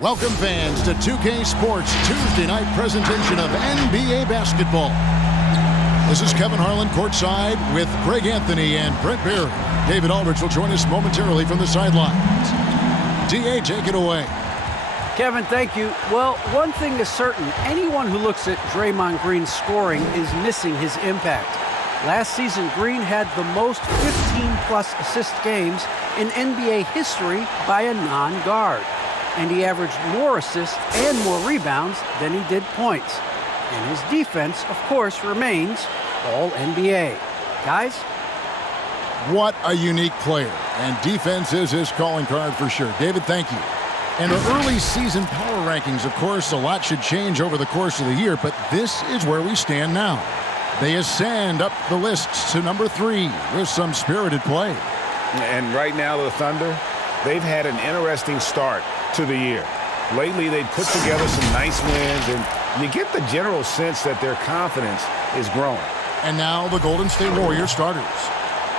Welcome fans to 2K Sports Tuesday night presentation of NBA basketball. This is Kevin Harlan courtside with Greg Anthony and Brent Barry. David Aldridge will join us momentarily from the sidelines. DA, take it away. Kevin, thank you. Well, one thing is certain. Anyone who looks at Draymond Green's scoring is missing his impact. Last season, Green had the most 15-plus assist games in NBA history by a non-guard. And he averaged more assists and more rebounds than he did points. And his defense, of course, remains all NBA. Guys? What a unique player. And defense is his calling card for sure. David, thank you. And our early season power rankings, of course, a lot should change over the course of the year, but this is where we stand now. They ascend up the lists to number 3 with some spirited play. And right now, the Thunder, they've had an interesting start to the year. Lately, they've put together some nice wins, and you get the general sense that their confidence is growing. And now the Golden State Warriors starters.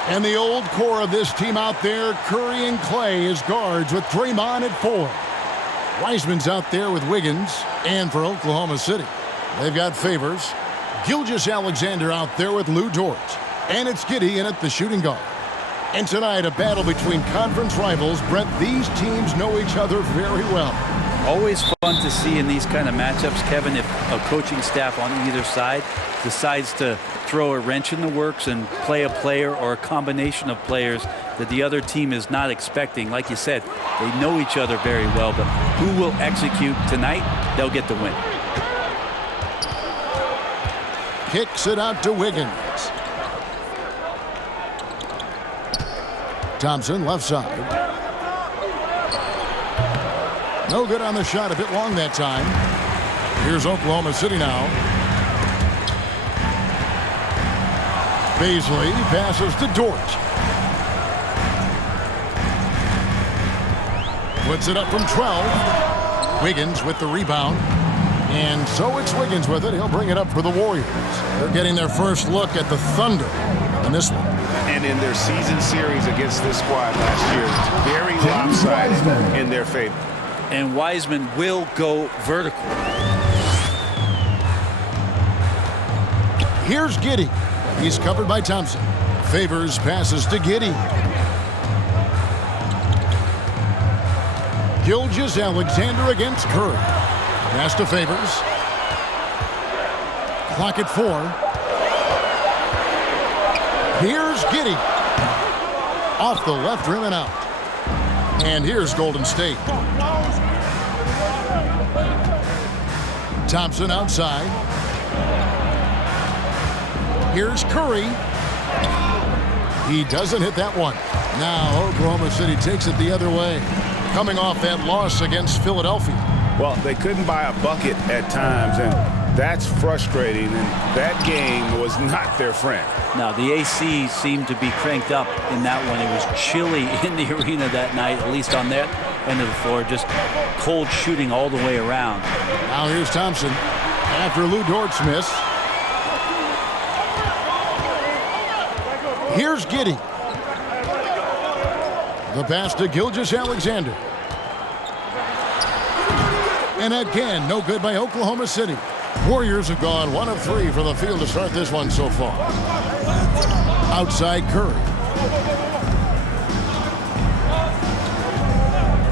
And the old core of this team out there, Curry and Clay as guards with Draymond at 4. Wiseman's out there with Wiggins, and for Oklahoma City, they've got Favors. Gilgeous-Alexander out there with Lou Dort. And it's Giddey in at the shooting guard. And tonight, a battle between conference rivals. Brent, these teams know each other very well. Always fun to see in these kind of matchups, Kevin, if a coaching staff on either side decides to throw a wrench in the works and play a player or a combination of players that the other team is not expecting. Like you said, they know each other very well, but who will execute tonight, they'll get the win. Kicks it out to Wiggins. Thompson, left side. No good on the shot, a bit long that time. Here's Oklahoma City now. Beasley passes to Dort. Puts it up from 12. Wiggins with the rebound. And so it's Wiggins with it. He'll bring it up for the Warriors. They're getting their first look at the Thunder in this one. And in their season series against this squad last year, very lopsided in their favor. And Wiseman will go vertical. Here's Giddey. He's covered by Thompson. Favors passes to Giddey. Gilgeous-Alexander against Curry. Pass to Favors. Clock at 4. Here's Giddey. Off the left rim and out. And here's Golden State. Thompson outside. Here's Curry. He doesn't hit that one. Now Oklahoma City takes it the other way, coming off that loss against Philadelphia. Well, they couldn't buy a bucket at times, and that's frustrating, and that game was not their friend. Now, the AC seemed to be cranked up in that one. It was chilly in the arena that night, at least on that end of the floor. Just cold shooting all the way around. Now here's Thompson after Lou Dort's miss. Here's Giddey. The pass to Gilgeous-Alexander. And again, no good by Oklahoma City. Warriors have gone 1 of 3 from the field to start this one so far. Outside Curry.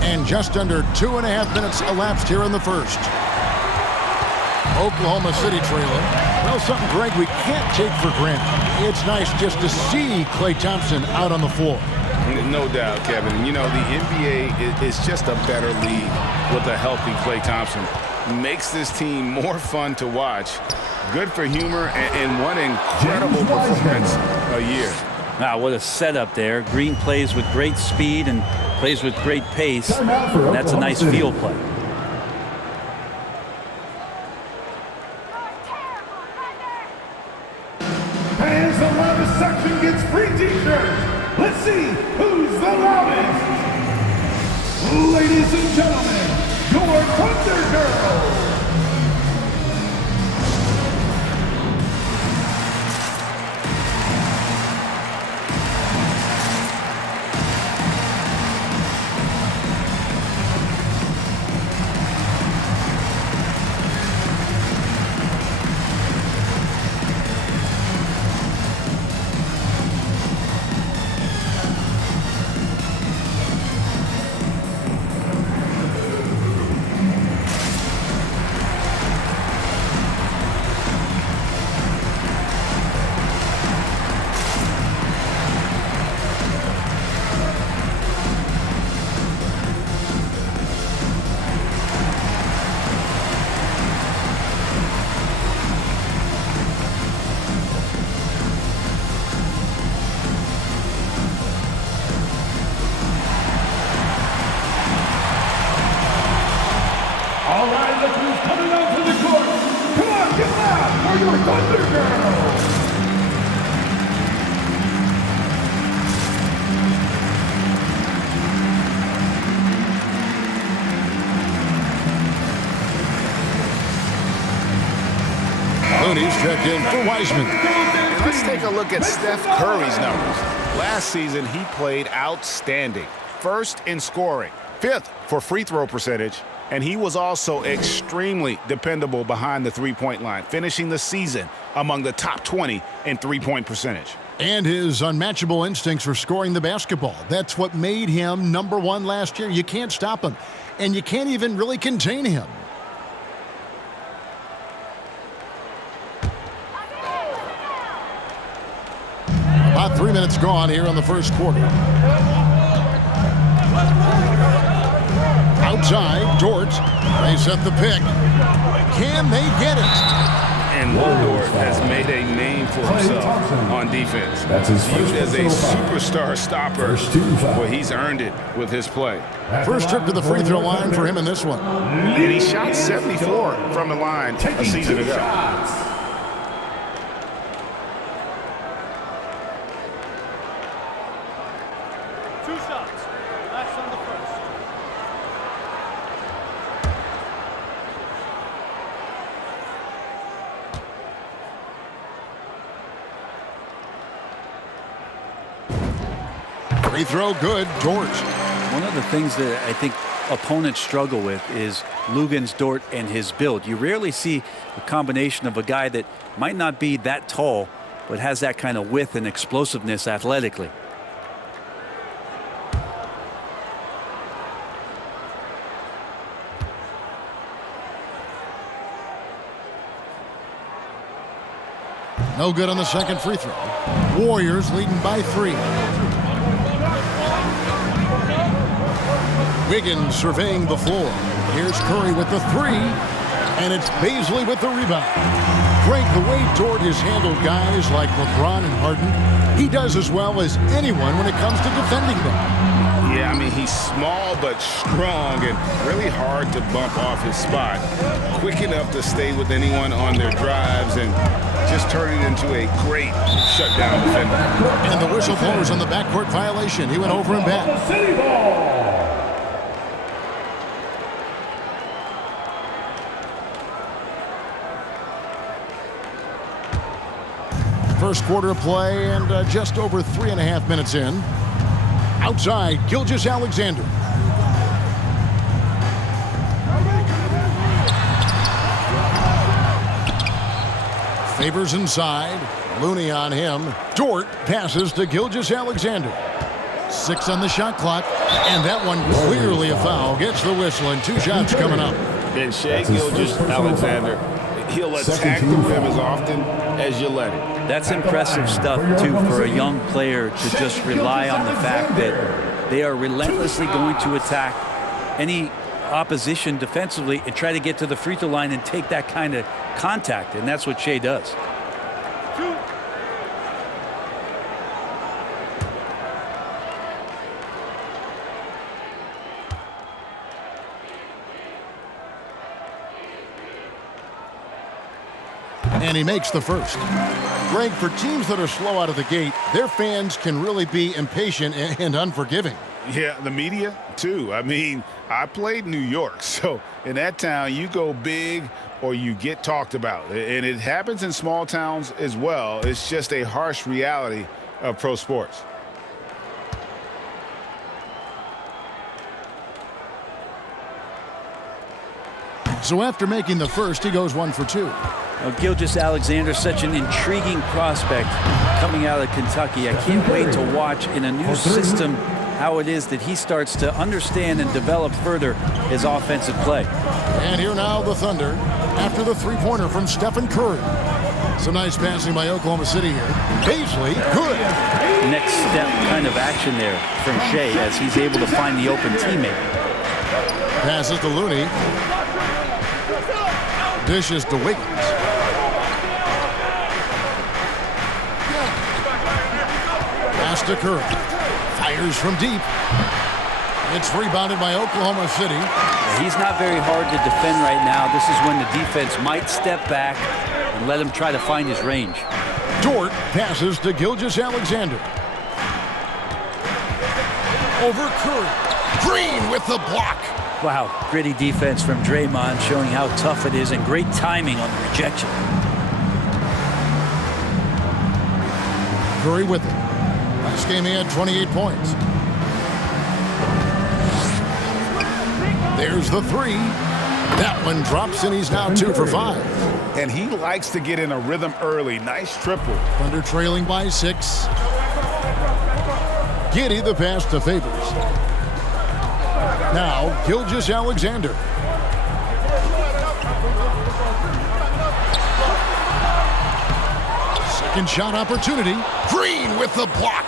And just under 2.5 minutes elapsed here in the first. Oklahoma City trailing. Well, something, Greg, we can't take for granted. It's nice just to see Klay Thompson out on the floor. No doubt, Kevin. You know, the NBA is just a better league with a healthy Klay Thompson. Makes this team more fun to watch. Good for humor and one incredible performance a year. Wow, what a setup there. Green plays with great speed and plays with great pace. That's a nice field play. Fans, the loudest section gets free t-shirts. Let's see who's the loudest. Ladies and gentlemen, your Thunder Girls. Thunder Girl. Looney's checked in for Wiseman. And let's take a look at Steph Curry's numbers. Last season, he played outstanding. First in scoring, fifth for free throw percentage, and he was also extremely dependable behind the three-point line, finishing the season among the top 20 in three-point percentage. And his unmatchable instincts for scoring the basketball. That's what made him #1 last year. You can't stop him, and you can't even really contain him. About 3 minutes gone here in the first quarter. Outside, Dort. They set the pick. Can they get it? And Dort has made a name for himself on defense. That's his Viewed first as a personal superstar stopper, First 2 fouls. where he's earned it with his play. First trip to the free throw line for him in this one. And he shot 74 from the line a season ago. Free throw good, George. One of the things that I think opponents struggle with is Lugan's Dort and his build. You rarely see a combination of a guy that might not be that tall, but has that kind of width and explosiveness athletically. No good on the second free throw. Warriors leading by 3. Wiggins surveying the floor. Here's Curry with the 3, and it's Baisley with the rebound. Frank, the way Dort has handled guys like LeBron and Harden, he does as well as anyone when it comes to defending them. Yeah, I mean, he's small but strong and really hard to bump off his spot. Quick enough to stay with anyone on their drives and just turn it into a great shutdown defender. And the whistle blows on the backcourt violation. He went over and back. City Ball. First quarter of play and just over 3.5 minutes in. Outside, Gilgeous-Alexander. Favors inside. Looney on him. Dort passes to Gilgeous-Alexander. 6 on the shot clock. And that one clearly a foul. Gets the whistle and 2 shots coming up. And Shai Gilgeous-Alexander, he'll attack the rim as often as you let it. That's impressive stuff, too, for a young player to just rely on the fact that they are relentlessly going to attack any opposition defensively and try to get to the free throw line and take that kind of contact, and that's what Shai does. And he makes the first. Greg, for teams that are slow out of the gate, their fans can really be impatient and unforgiving. Yeah, the media, too. I mean, I played New York, so in that town, you go big or you get talked about. And it happens in small towns as well. It's just a harsh reality of pro sports. So after making the first, he goes 1 for 2. Gilgeous-Alexander, such an intriguing prospect coming out of Kentucky. I can't wait to watch in a new system how it is that he starts to understand and develop further his offensive play. And here now the Thunder after the three-pointer from Stephen Curry. Some nice passing by Oklahoma City here. Baisley, good. Next step kind of action there from Shai as he's able to find the open teammate. Passes to Looney. Dishes to Wiggins. Pass to Curry. Fires from deep. It's rebounded by Oklahoma City. He's not very hard to defend right now. This is when the defense might step back and let him try to find his range. Dort passes to Gilgeous-Alexander. Over Curry. Green with the block. Wow, gritty defense from Draymond, showing how tough it is, and great timing on the rejection. Curry with it. Last game he had 28 points. There's the three. That one drops, and he's now 2 for 5. And he likes to get in a rhythm early. Nice triple. Thunder trailing by 6. Giddey the pass to Favors. Now, Gilgeous-Alexander. Second shot opportunity. Green with the block.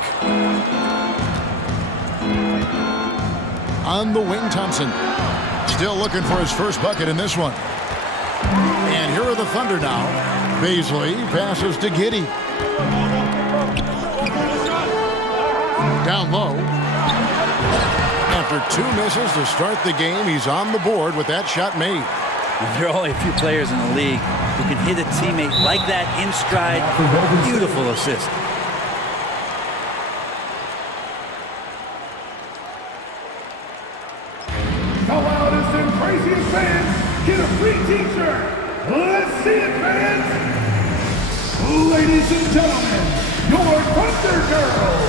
On the wing, Thompson. Still looking for his first bucket in this one. And here are the Thunder now. Beasley passes to Giddey. Down low. After 2 misses to start the game, he's on the board with that shot made. There are only a few players in the league who can hit a teammate like that in stride. Beautiful assist. The loudest and craziest fans get a free t-shirt. Let's see it, fans. Ladies and gentlemen, your Thunder Girl.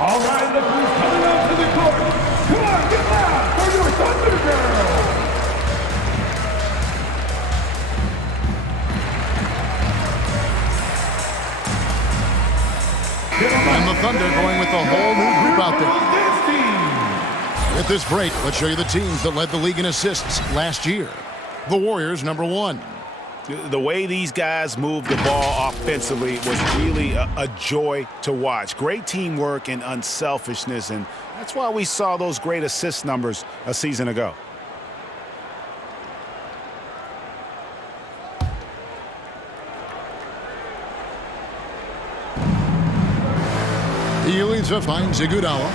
All right, look who's coming out to the court. Come on, get loud for your Thunder Girl. And the Thunder going with the whole new group out there. With this break, let's show you the teams that led the league in assists last year. The Warriors, number 1. The way these guys moved the ball offensively was really a joy to watch. Great teamwork and unselfishness, and that's why we saw those great assist numbers a season ago. Elisa finds Iguodala.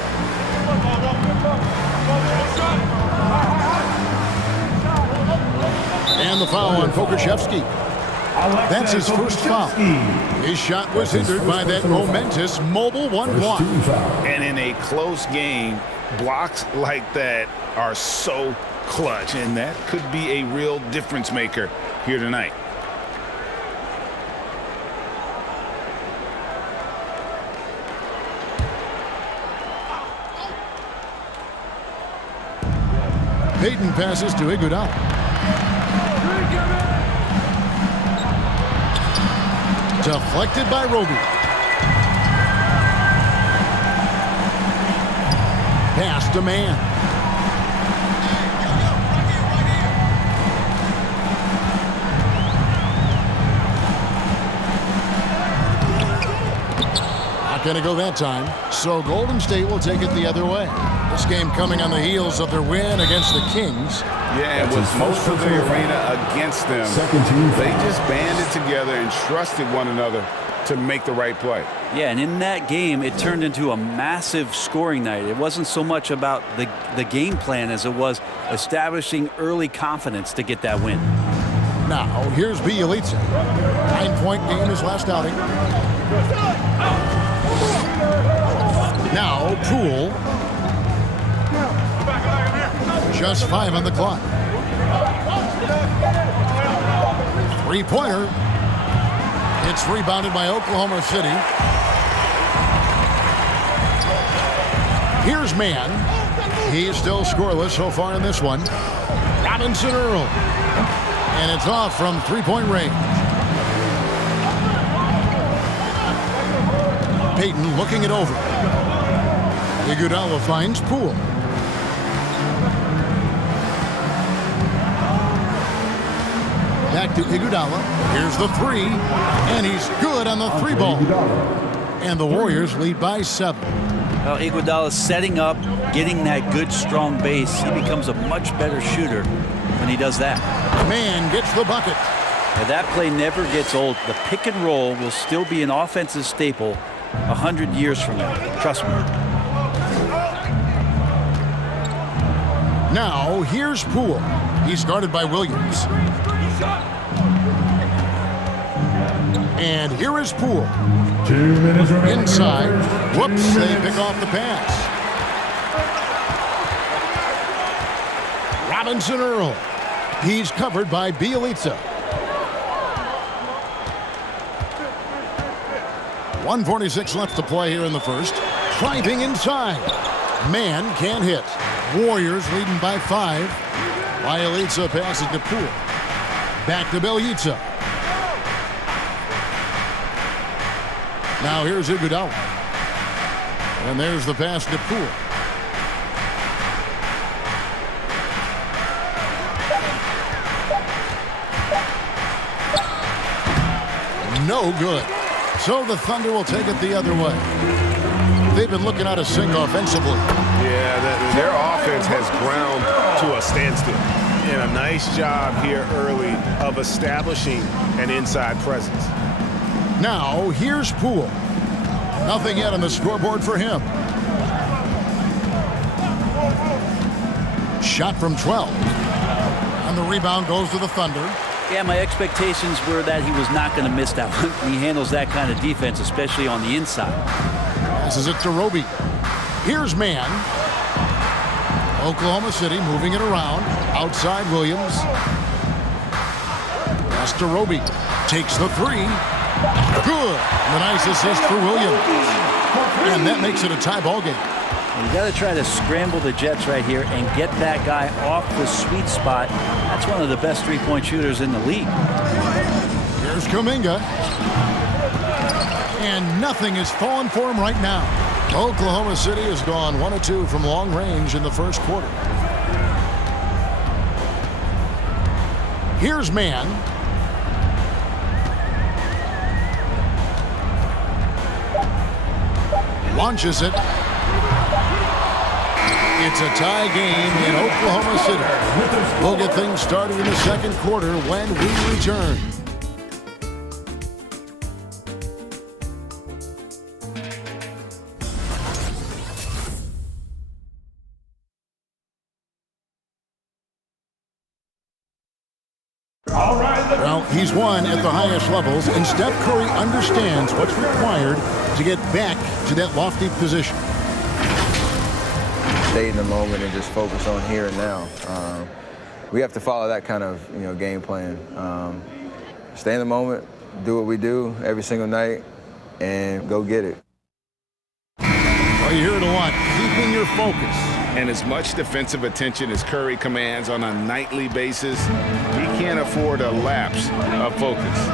And the foul on Pokusevski. That's his first foul. His shot was hindered by that momentous mobile 1 block. And in a close game, blocks like that are so clutch, and that could be a real difference maker here tonight. Payton passes to Iguodala. Deflected by Roby. Pass to Man. Not going to go that time. So Golden State will take it the other way. This game coming on the heels of their win against the Kings. Yeah, with most of the arena against them, they just banded together and trusted one another to make the right play. Yeah, and in that game, it turned into a massive scoring night. It wasn't so much about the game plan as it was establishing early confidence to get that win. Now, here's Bjelica. 9-point game his last outing. Now, Poole. Just 5 on the clock. Three-pointer. It's rebounded by Oklahoma City. Here's Mann. He's still scoreless so far in this one. Robinson Earl. And it's off from three-point range. Payton looking it over. Iguodala finds Poole. Back to Iguodala. Here's the three. And he's good on the three ball. And the Warriors lead by 7. Well, Iguodala setting up, getting that good, strong base. He becomes a much better shooter when he does that. Mann gets the bucket. And that play never gets old. The pick and roll will still be an offensive staple 100 years from now. Trust me. Now, here's Poole. He's guarded by Williams. And here is Poole. 2 minutes remaining. Inside. Whoops, they pick off the pass. Robinson Earl. He's covered by Bielitsa. 1:46 left to play here in the first. Driving inside. Mann can't hit. Warriors leading by 5. Bielitsa passes to Poole. Back to Bielitsa. Now here's Iguodala. And there's the pass to Poole. No good. So the Thunder will take it the other way. They've been looking out of sync offensively. Yeah, their offense has ground to a standstill. And a nice job here early of establishing an inside presence. Now, here's Poole. Nothing yet on the scoreboard for him. Shot from 12. And the rebound goes to the Thunder. Yeah, my expectations were that he was not going to miss that one. He handles that kind of defense, especially on the inside. Passes it to Roby. Here's Mann. Oklahoma City moving it around. Outside Williams. Pass to Roby. Takes the three. Good. The nice assist for Williams. And that makes it a tie ball game. You got to try to scramble the Jets right here and get that guy off the sweet spot. That's one of the best three-point shooters in the league. Here's Kuminga. And nothing is falling for him right now. Oklahoma City has gone 1 of 2 from long range in the first quarter. Here's Mann. Launches it. It's a tie game in Oklahoma City. We'll get things started in the second quarter when we return. Well, he's won at the highest levels, and Steph Curry understands what's required to get back to that lofty position. Stay in the moment and just focus on here and now. We have to follow that kind of game plan. Stay in the moment, do what we do every single night, and go get it. Well, you're here to what? Keeping your focus. And as much defensive attention as Curry commands on a nightly basis, he can't afford a lapse of focus.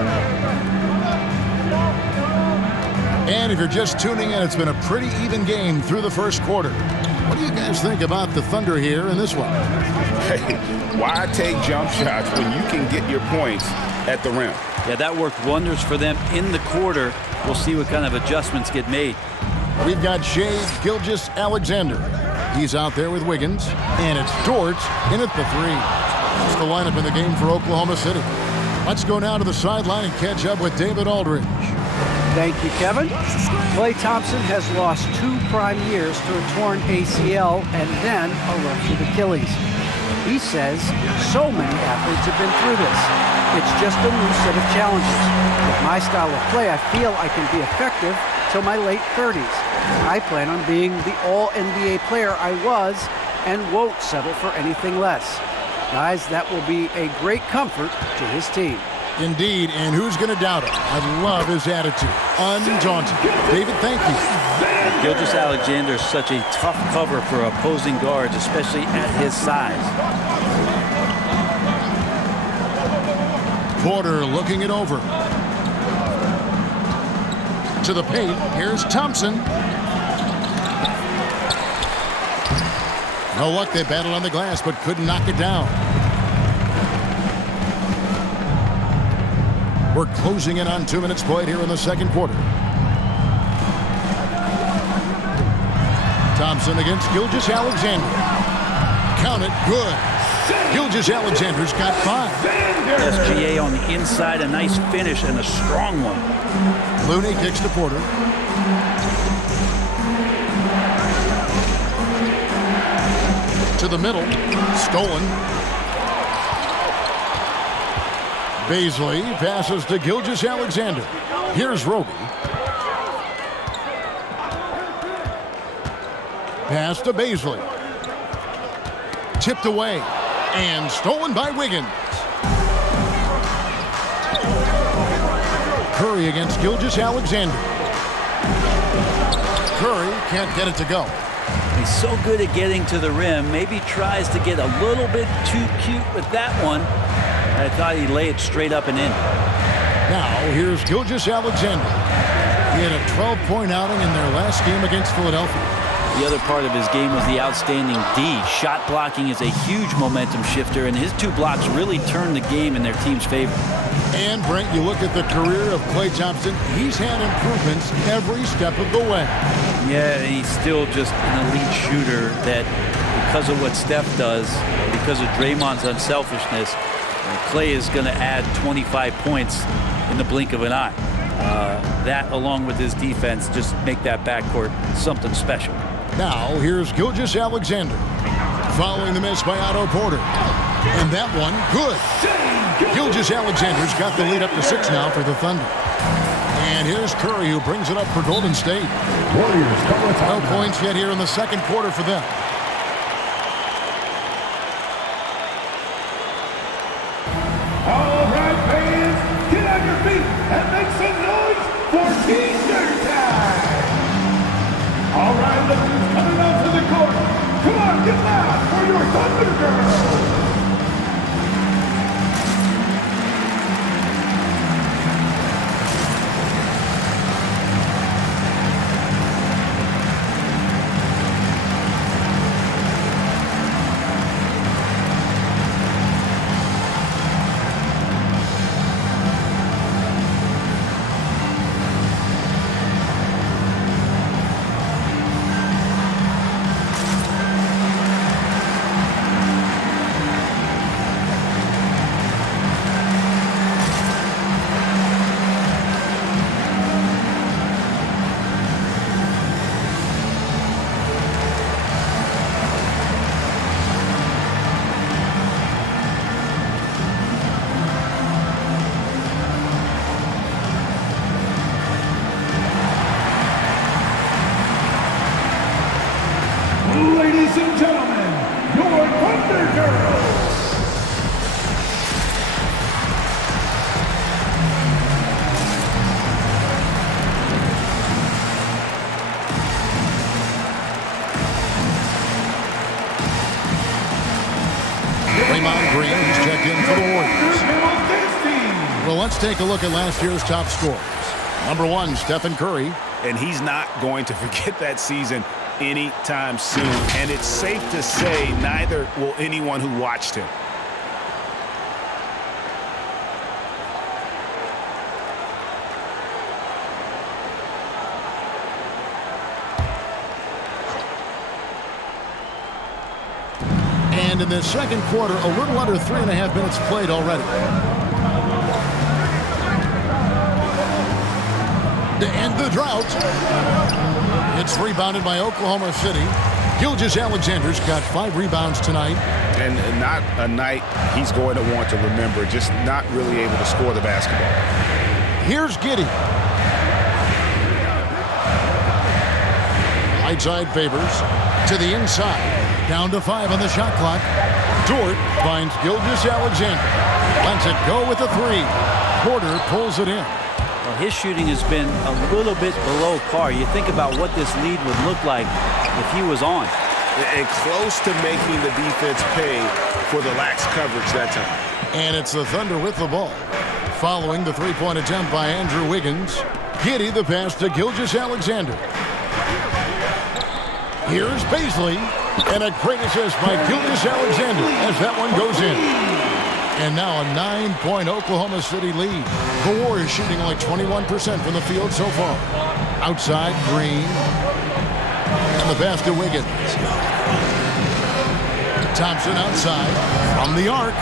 And if you're just tuning in, it's been a pretty even game through the first quarter. What do you guys think about the Thunder here in this one? Hey, why take jump shots when you can get your points at the rim? Yeah, that worked wonders for them in the quarter. We'll see what kind of adjustments get made. We've got Shai Gilgeous-Alexander. He's out there with Wiggins, and it's Dort in at the three. That's the lineup in the game for Oklahoma City. Let's go now to the sideline and catch up with David Aldridge. Thank you, Kevin. Klay Thompson has lost 2 prime years to a torn ACL and then a ruptured Achilles. He says so many athletes have been through this. It's just a new set of challenges. With my style of play, I feel I can be effective till my late 30s. I plan on being the all-NBA player I was and won't settle for anything less. Guys, that will be a great comfort to his team. Indeed, and who's going to doubt him? I love his attitude. Undaunted. David, thank you. Gilgeous-Alexander is such a tough cover for opposing guards, especially at his size. Porter looking it over. To the paint. Here's Thompson. No luck. They battled on the glass, but couldn't knock it down. We're closing in on 2 minutes played here in the second quarter. Thompson against Gilgeous-Alexander. Count it. Good. Gilgeous-Alexander's got 5. SGA on the inside, a nice finish and a strong one. Looney kicks to Porter. To the middle. Stolen. Baisley passes to Gilgeous-Alexander. Here's Roby. Pass to Baisley. Tipped away. And stolen by Wiggins. Curry against Gilgeous-Alexander. Curry can't get it to go. He's so good at getting to the rim. Maybe tries to get a little bit too cute with that one. I thought he'd lay it straight up and in. Now, here's Gilgeous-Alexander. He had a 12-point outing in their last game against Philadelphia. The other part of his game was the outstanding D. Shot blocking is a huge momentum shifter, and his 2 blocks really turned the game in their team's favor. And, Brent, you look at the career of Klay Thompson, he's had improvements every step of the way. Yeah, and he's still just an elite shooter that, because of what Steph does, because of Draymond's unselfishness, Klay is going to add 25 points in the blink of an eye. That, along with his defense, just make that backcourt something special. Now, here's Gilgeous-Alexander. Following the miss by Otto Porter. And that one, good. Gilgeous-Alexander's got the lead up to 6 now for the Thunder. And here's Curry, who brings it up for Golden State. Warriors call a No timeout. points yet here in the second quarter for them. All right, fans, get on your feet and make some noise for T-shirt time. All right, look who's coming out to the court. Come on, get loud for your Thunder Girls. Ladies and gentlemen, your Thunder Girls. Draymond Green is checked in for the Warriors. Well, let's take a look at last year's top scorers. Number 1, Stephen Curry. And he's not going to forget that season anytime soon. And it's safe to say neither will anyone who watched him. And in the second quarter, a little under 3.5 minutes played already. To end the drought. It's rebounded by Oklahoma City. Gilgeous-Alexander's got 5 rebounds tonight. And not a night he's going to want to remember, just not really able to score the basketball. Here's Giddey. Right side Favors to the inside. Down to 5 on the shot clock. Dort finds Gilgeous-Alexander. Lets it go with a three. Porter pulls it in. Well, his shooting has been a little bit below par. You think about what this lead would look like if he was on. And close to making the defense pay for the lax coverage that time. And it's the Thunder with the ball. Following the three-point attempt by Andrew Wiggins. Giddey the pass to Gilgeous-Alexander. Here's Baisley. And a great assist by Gilgeous-Alexander as that one goes in. And now a 9-point Oklahoma City lead. The Warriors shooting like 21% from the field so far. Outside, Green. And the pass to Wiggins. Thompson outside from the arc.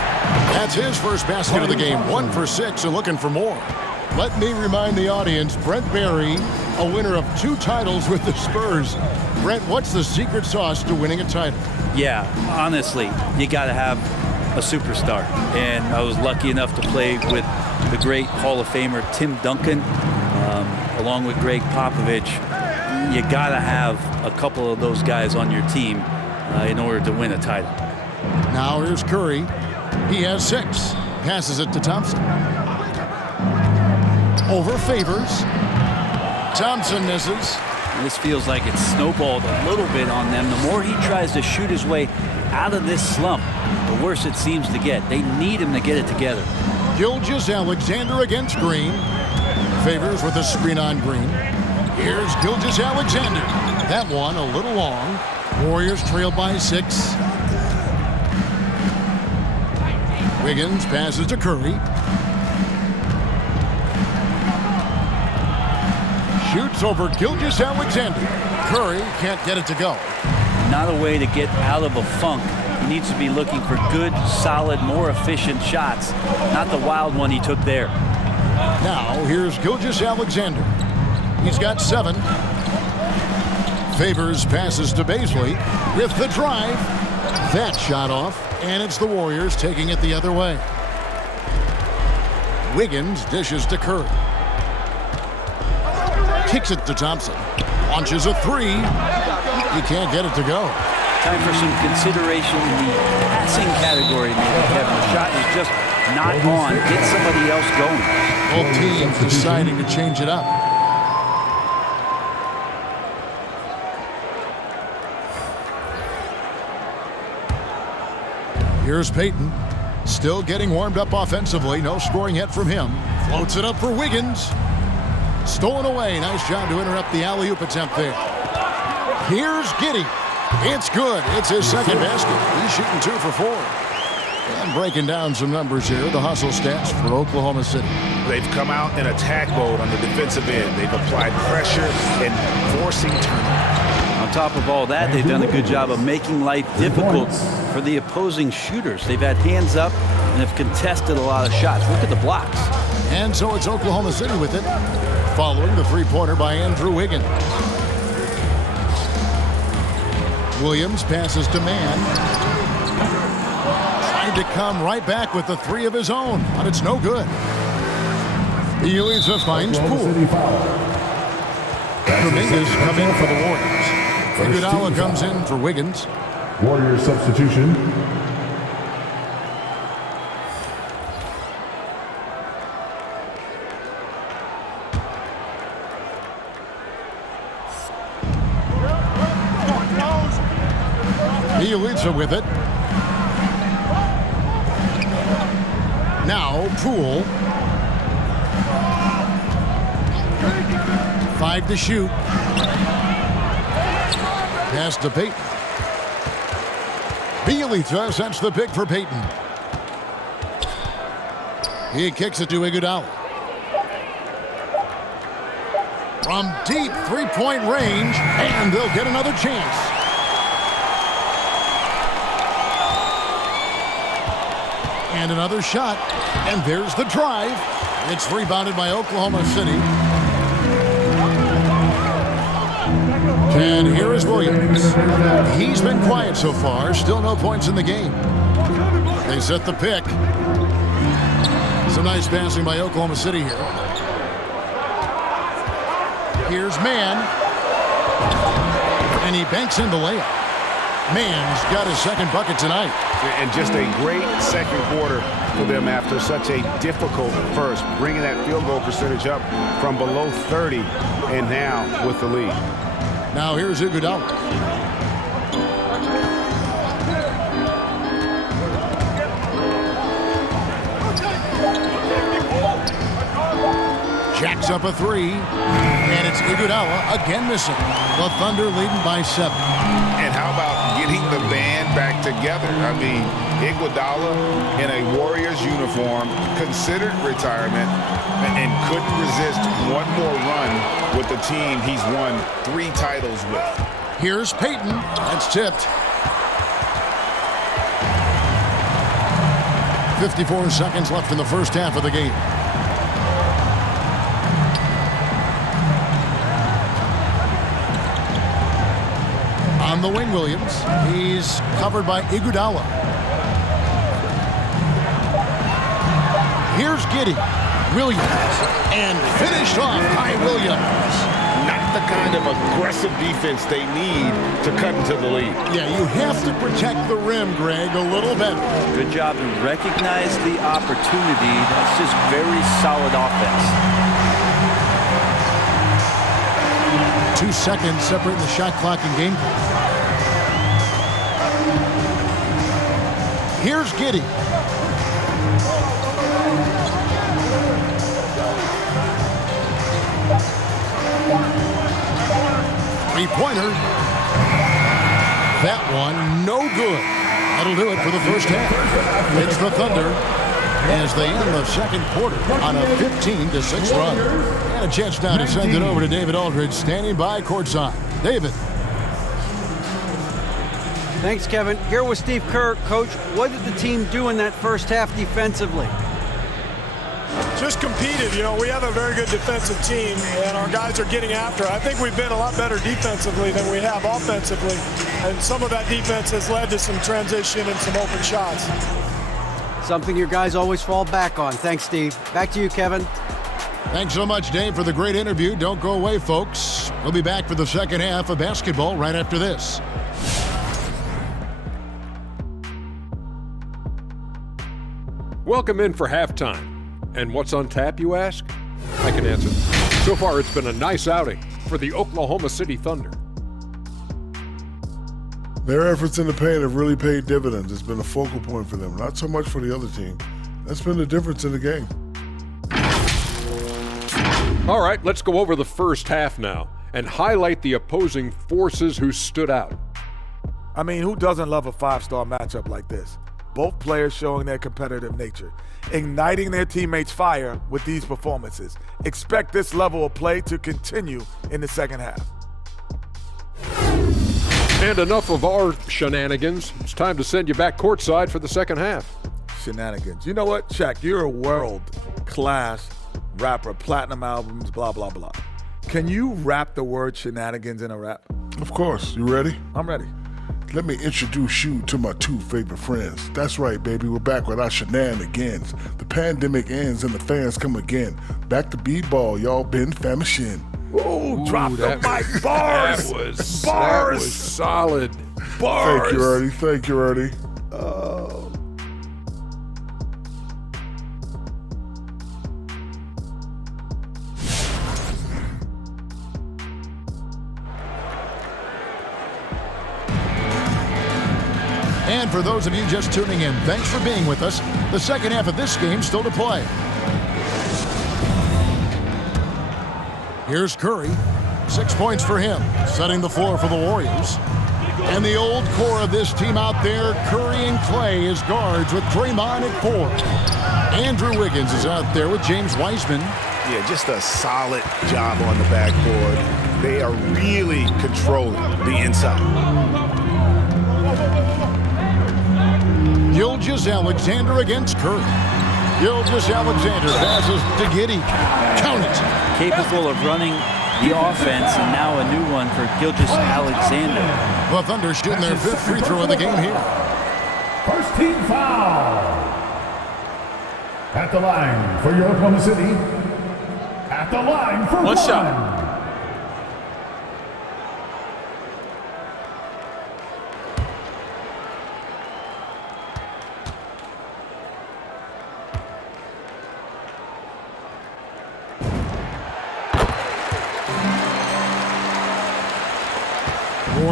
That's his first basket of the game. 1 for 6 and looking for more. Let me remind the audience, Brent Barry, a winner of 2 titles with the Spurs. Brent, what's the secret sauce to winning a title? Yeah, honestly, you got to have a superstar. And I was lucky enough to play with the great Hall of Famer Tim Duncan, along with Greg Popovich. You got to have a couple of those guys on your team in order to win a title. Now here's Curry. He has 6. Passes it to Thompson. Over Favors. Thompson misses. This feels like it's snowballed a little bit on them. The more he tries to shoot his way out of this slump, the worse it seems to get. They need him to get it together. Gilgeous-Alexander against Green. Favors with a screen on Green. Here's Gilgeous-Alexander. That one a little long. Warriors trail by 6. Wiggins passes to Curry. Shoots over Gilgeous-Alexander. Curry can't get it to go. Not a way to get out of a funk. He needs to be looking for good, solid, more efficient shots, not the wild one he took there. Now here's Gilgeous-Alexander. He's got 7. Favors passes to Baisley with the drive. That shot off, and it's the Warriors taking it the other way. Wiggins dishes to Curry. Kicks it to Thompson. Launches a 3. He can't get it to go. Time for some consideration in the passing category, maybe, Kevin. The shot is just not on. Get somebody else going. Both teams deciding to change it up. Here's Payton. Still getting warmed up offensively. No scoring yet from him. Floats it up for Wiggins. Stolen away. Nice job to interrupt the alley-oop attempt there. Here's Giddey. It's good. It's his second basket. He's shooting 2 for 4. And breaking down some numbers here, the hustle stats for Oklahoma City. They've come out in attack mode on the defensive end. They've applied pressure and forcing turnovers. On top of all that, they've done a good job of making life difficult for the opposing shooters. They've had hands up and have contested a lot of shots. Look at the blocks. And so it's Oklahoma City with it, following the three-pointer by Andrew Wiggins. Williams passes to Mann. Trying to come right back with the 3 of his own, but it's no good. Elisa finds Poole. Dominguez come in for the Warriors. Iguodala comes in for Wiggins. Warriors substitution. Elisa with it. Now Poole. 5 to shoot. Pass to Payton. Bielitsa sets the pick for Payton. He kicks it to Iguodala. From deep three-point range, and they'll get another chance. And another shot, and there's the drive. It's rebounded by Oklahoma City. And here is Williams. He's been quiet so far. Still no points in the game. They set the pick. Some nice passing by Oklahoma City here. Here's Mann. And he banks in the layup. Mann's got his second bucket tonight. And just a great second quarter for them after such a difficult first, bringing that field goal percentage up from below 30 and now with the lead. Now here's Iguodala. Jacks up a three, and it's Iguodala again missing. The Thunder leading by 7. And how about getting the band back together? I mean, Iguodala in a Warriors uniform, considered retirement, and couldn't resist one more run with the team he's won 3 titles with. Here's Payton. That's tipped. 54 seconds left in the first half of the game. On the wing, Williams. He's covered by Iguodala. Here's Giddey. Williams. And finished off by Williams. Not the kind of aggressive defense they need to cut into the lead. Yeah, you have to protect the rim, Greg, a little better. Good job to recognize the opportunity. That's just very solid offense. 2 seconds separating the shot clock and game clock. Here's Giddey. Three-pointer. That one, no good. That'll do it for the first half. It's the Thunder as they end the second quarter on a 15-6 run. And a chance now to send it over to David Aldridge, standing by courtside. David. Thanks, Kevin. Here with Steve Kerr. Coach, what did the team do in that first half defensively? Just competed. You know, we have a very good defensive team, and our guys are getting after it. I think we've been a lot better defensively than we have offensively, and some of that defense has led to some transition and some open shots. Something your guys always fall back on. Thanks, Steve. Back to you, Kevin. Thanks so much, Dave, for the great interview. Don't go away, folks. We'll be back for the second half of basketball right after this. Welcome in for halftime. And what's on tap, you ask? I can answer. So far, it's been a nice outing for the Oklahoma City Thunder. Their efforts in the paint have really paid dividends. It's been a focal point for them, not so much for the other team. That's been the difference in the game. All right, let's go over the first half now and highlight the opposing forces who stood out. I mean, who doesn't love a five-star matchup like this? Both players showing their competitive nature, igniting their teammates' fire with these performances. Expect this level of play to continue in the second half. And enough of our shenanigans. It's time to send you back courtside for the second half. Shenanigans. You know what, Shaq? You're a world-class rapper, platinum albums, blah, blah, blah. Can you rap the word shenanigans in a rap? Of course. You ready? I'm ready. Let me introduce you to my 2 favorite friends. That's right, baby. We're back with our shenanigans. The pandemic ends and the fans come again. Back to b-ball, y'all been famishing. Ooh, drop the mic. Bars. That was Bars. solid. Bars. Thank you, Ernie. Thank you, Ernie. And for those of you just tuning in, thanks for being with us. The second half of this game still to play. Here's Curry. 6 points for him, setting the floor for the Warriors. And the old core of this team out there, Curry and Clay as guards with Draymond at 4. Andrew Wiggins is out there with James Wiseman. Yeah, just a solid job on the backboard. They are really controlling the inside. Gilgeous-Alexander against Curry. Gilgeous-Alexander passes to Giddey. Count it. Capable of running the offense, and now a new one for Gilgeous-Alexander. The Thunder shooting their 5th free throw of the game here. First team foul. At the line for your Oklahoma City. At the line for one.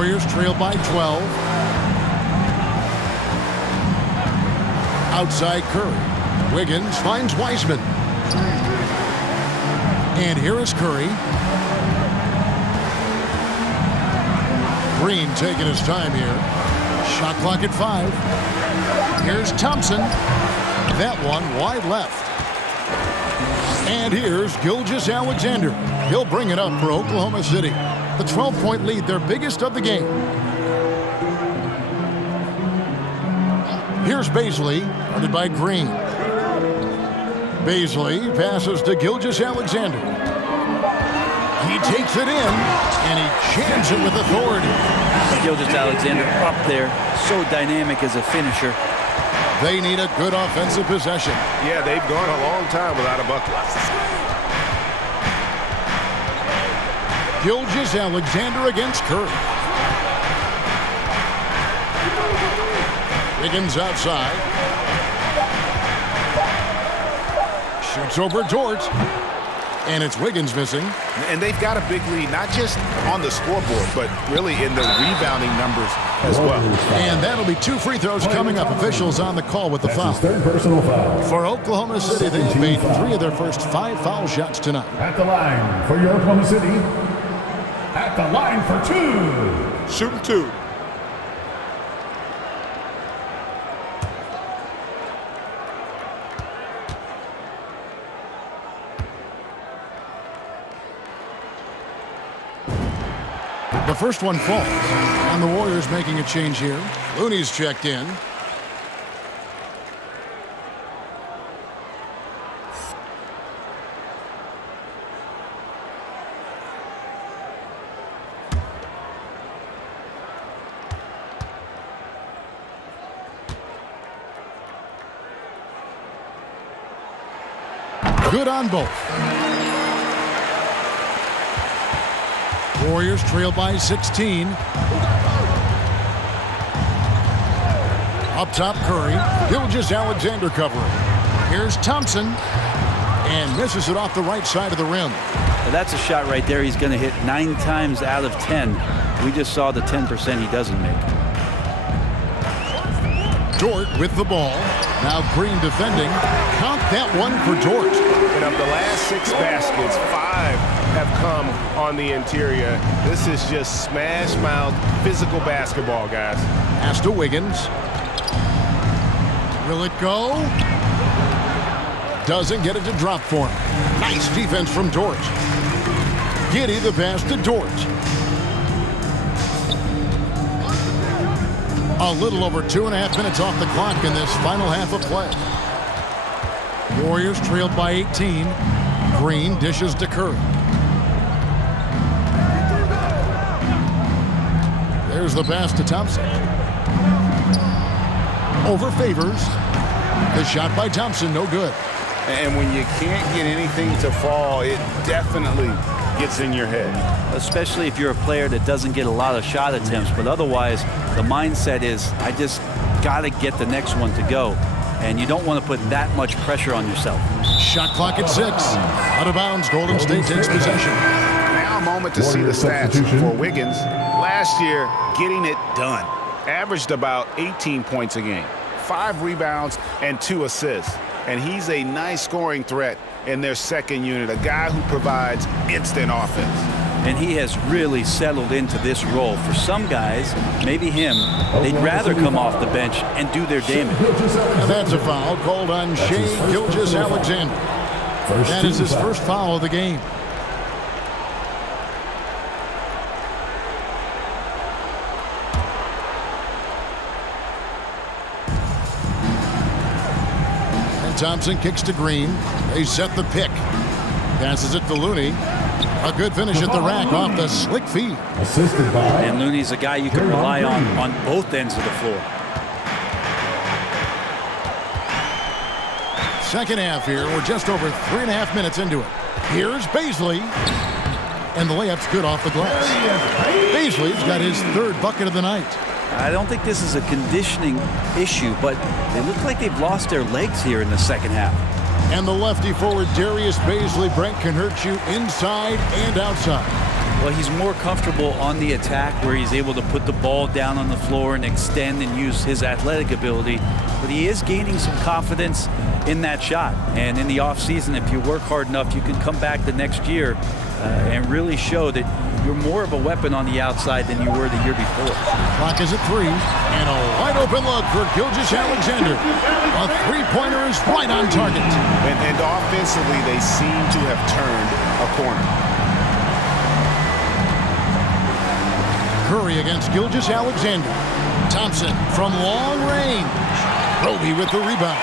Warriors trail by 12. Outside Curry. Wiggins finds Wiseman. And here is Curry. Green taking his time here. Shot clock at 5. Here's Thompson. That one wide left. And here's Gilgeous-Alexander. He'll bring it up for Oklahoma City. The 12-point lead, their biggest of the game. Here's Baisley, guarded by Green. Baisley passes to Gilgeous-Alexander. He takes it in, and he jams it with authority. Gilgeous-Alexander up there, so dynamic as a finisher. They need a good offensive possession. Yeah, they've gone a long time without a bucket. Gilgeous-Alexander against Curry. Wiggins outside. Shoots over Dort. And it's Wiggins missing. And they've got a big lead, not just on the scoreboard, but really in the rebounding numbers as well. And that'll be 2 free throws coming up. Officials on the call with the foul. Third personal foul. For Oklahoma City, they've made 3 of their first 5 foul shots tonight. At the line for your Oklahoma City. At the line for 2. Shooting 2. The first one falls, and the Warriors making a change here. Looney's checked in. Good on both. Warriors trail by 16. Up top, Curry. Gilgeous-Alexander covering. Here's Thompson. And misses it off the right side of the rim. Well, that's a shot right there he's going to hit 9 times out of 10. We just saw the 10% he doesn't make. Dort with the ball. Now Green defending. Count that one for Dort. And of the last 6 baskets, 5 have come on the interior. This is just smash-mouth physical basketball, guys. Pass to Wiggins. Will it go? Doesn't get it to drop for him. Nice defense from Dort. Giddey the pass to Dort. A little over 2.5 minutes off the clock in this final half of play. Warriors trailed by 18. Green dishes to Curry. There's the pass to Thompson. Over Favors. The shot by Thompson, no good. And when you can't get anything to fall, it definitely gets in your head. Especially if you're a player that doesn't get a lot of shot attempts, but otherwise the mindset is, I just got to get the next one to go. And you don't want to put that much pressure on yourself. Shot clock at 6. Out of bounds, Golden State takes possession. Now a moment to see the stats for Wiggins. Last year, getting it done. Averaged about 18 points a game, 5 rebounds, and 2 assists. And he's a nice scoring threat in their second unit, a guy who provides instant offense. And he has really settled into this role. For some guys, maybe him, they'd rather come off the bench and do their damage. And that's a foul called on Shai Gilgeous-Alexander. That is his first foul of the game. Thompson kicks to Green. They set the pick. Passes it to Looney. A good finish at the rack off the slick feed. Assisted by. And Looney's a guy you can rely on both ends of the floor. Second half here. We're just over 3.5 minutes into it. Here's Baisley. And the layup's good off the glass. Baisley's got his 3rd bucket of the night. I don't think this is a conditioning issue, but they look like they've lost their legs here in the second half. And the lefty forward, Darius Baisley, Brent, can hurt you inside and outside. Well, he's more comfortable on the attack where he's able to put the ball down on the floor and extend and use his athletic ability. But he is gaining some confidence in that shot. And in the offseason, if you work hard enough, you can come back the next year and really show that you're more of a weapon on the outside than you were the year before. Clock is at 3, and a wide open look for Gilgeous-Alexander. A three-pointer is right on target. And offensively, they seem to have turned a corner. Curry against Gilgeous-Alexander. Thompson from long range. Roby with the rebound.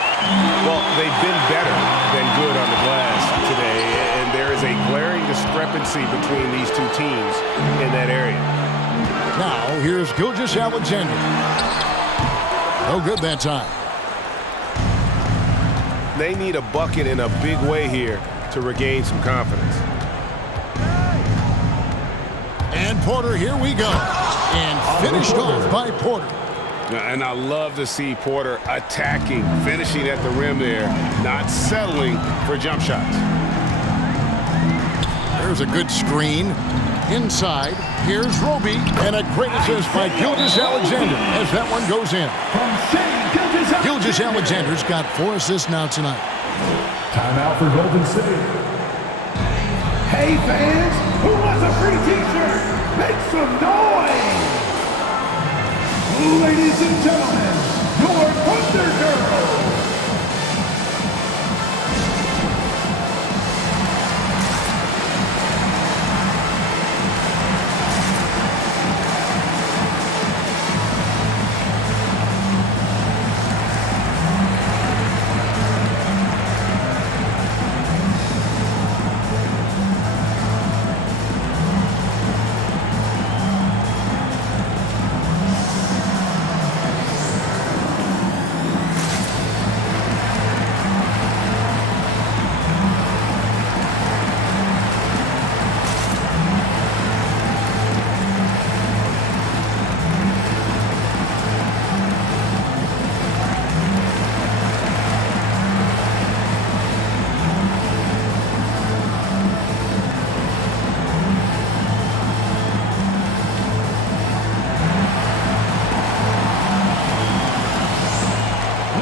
Well, they've been better than good on the glass today, and there is a glaring discrepancy between these two teams in that area. Now, here's Gilgeous-Alexander. No good that time. They need a bucket in a big way here to regain some confidence. And Porter, here we go. And finished off by Porter. And I love to see Porter attacking, finishing at the rim there, not settling for jump shots. There's a good screen. Inside, here's Roby. And a great assist by Gilgeous-Alexander as that one goes in. Gilgeous-Alexander's got 4 assists now tonight. Timeout for Golden State. Hey fans, who wants a free t-shirt? Make some noise! Ladies and gentlemen, your Thunder Girl!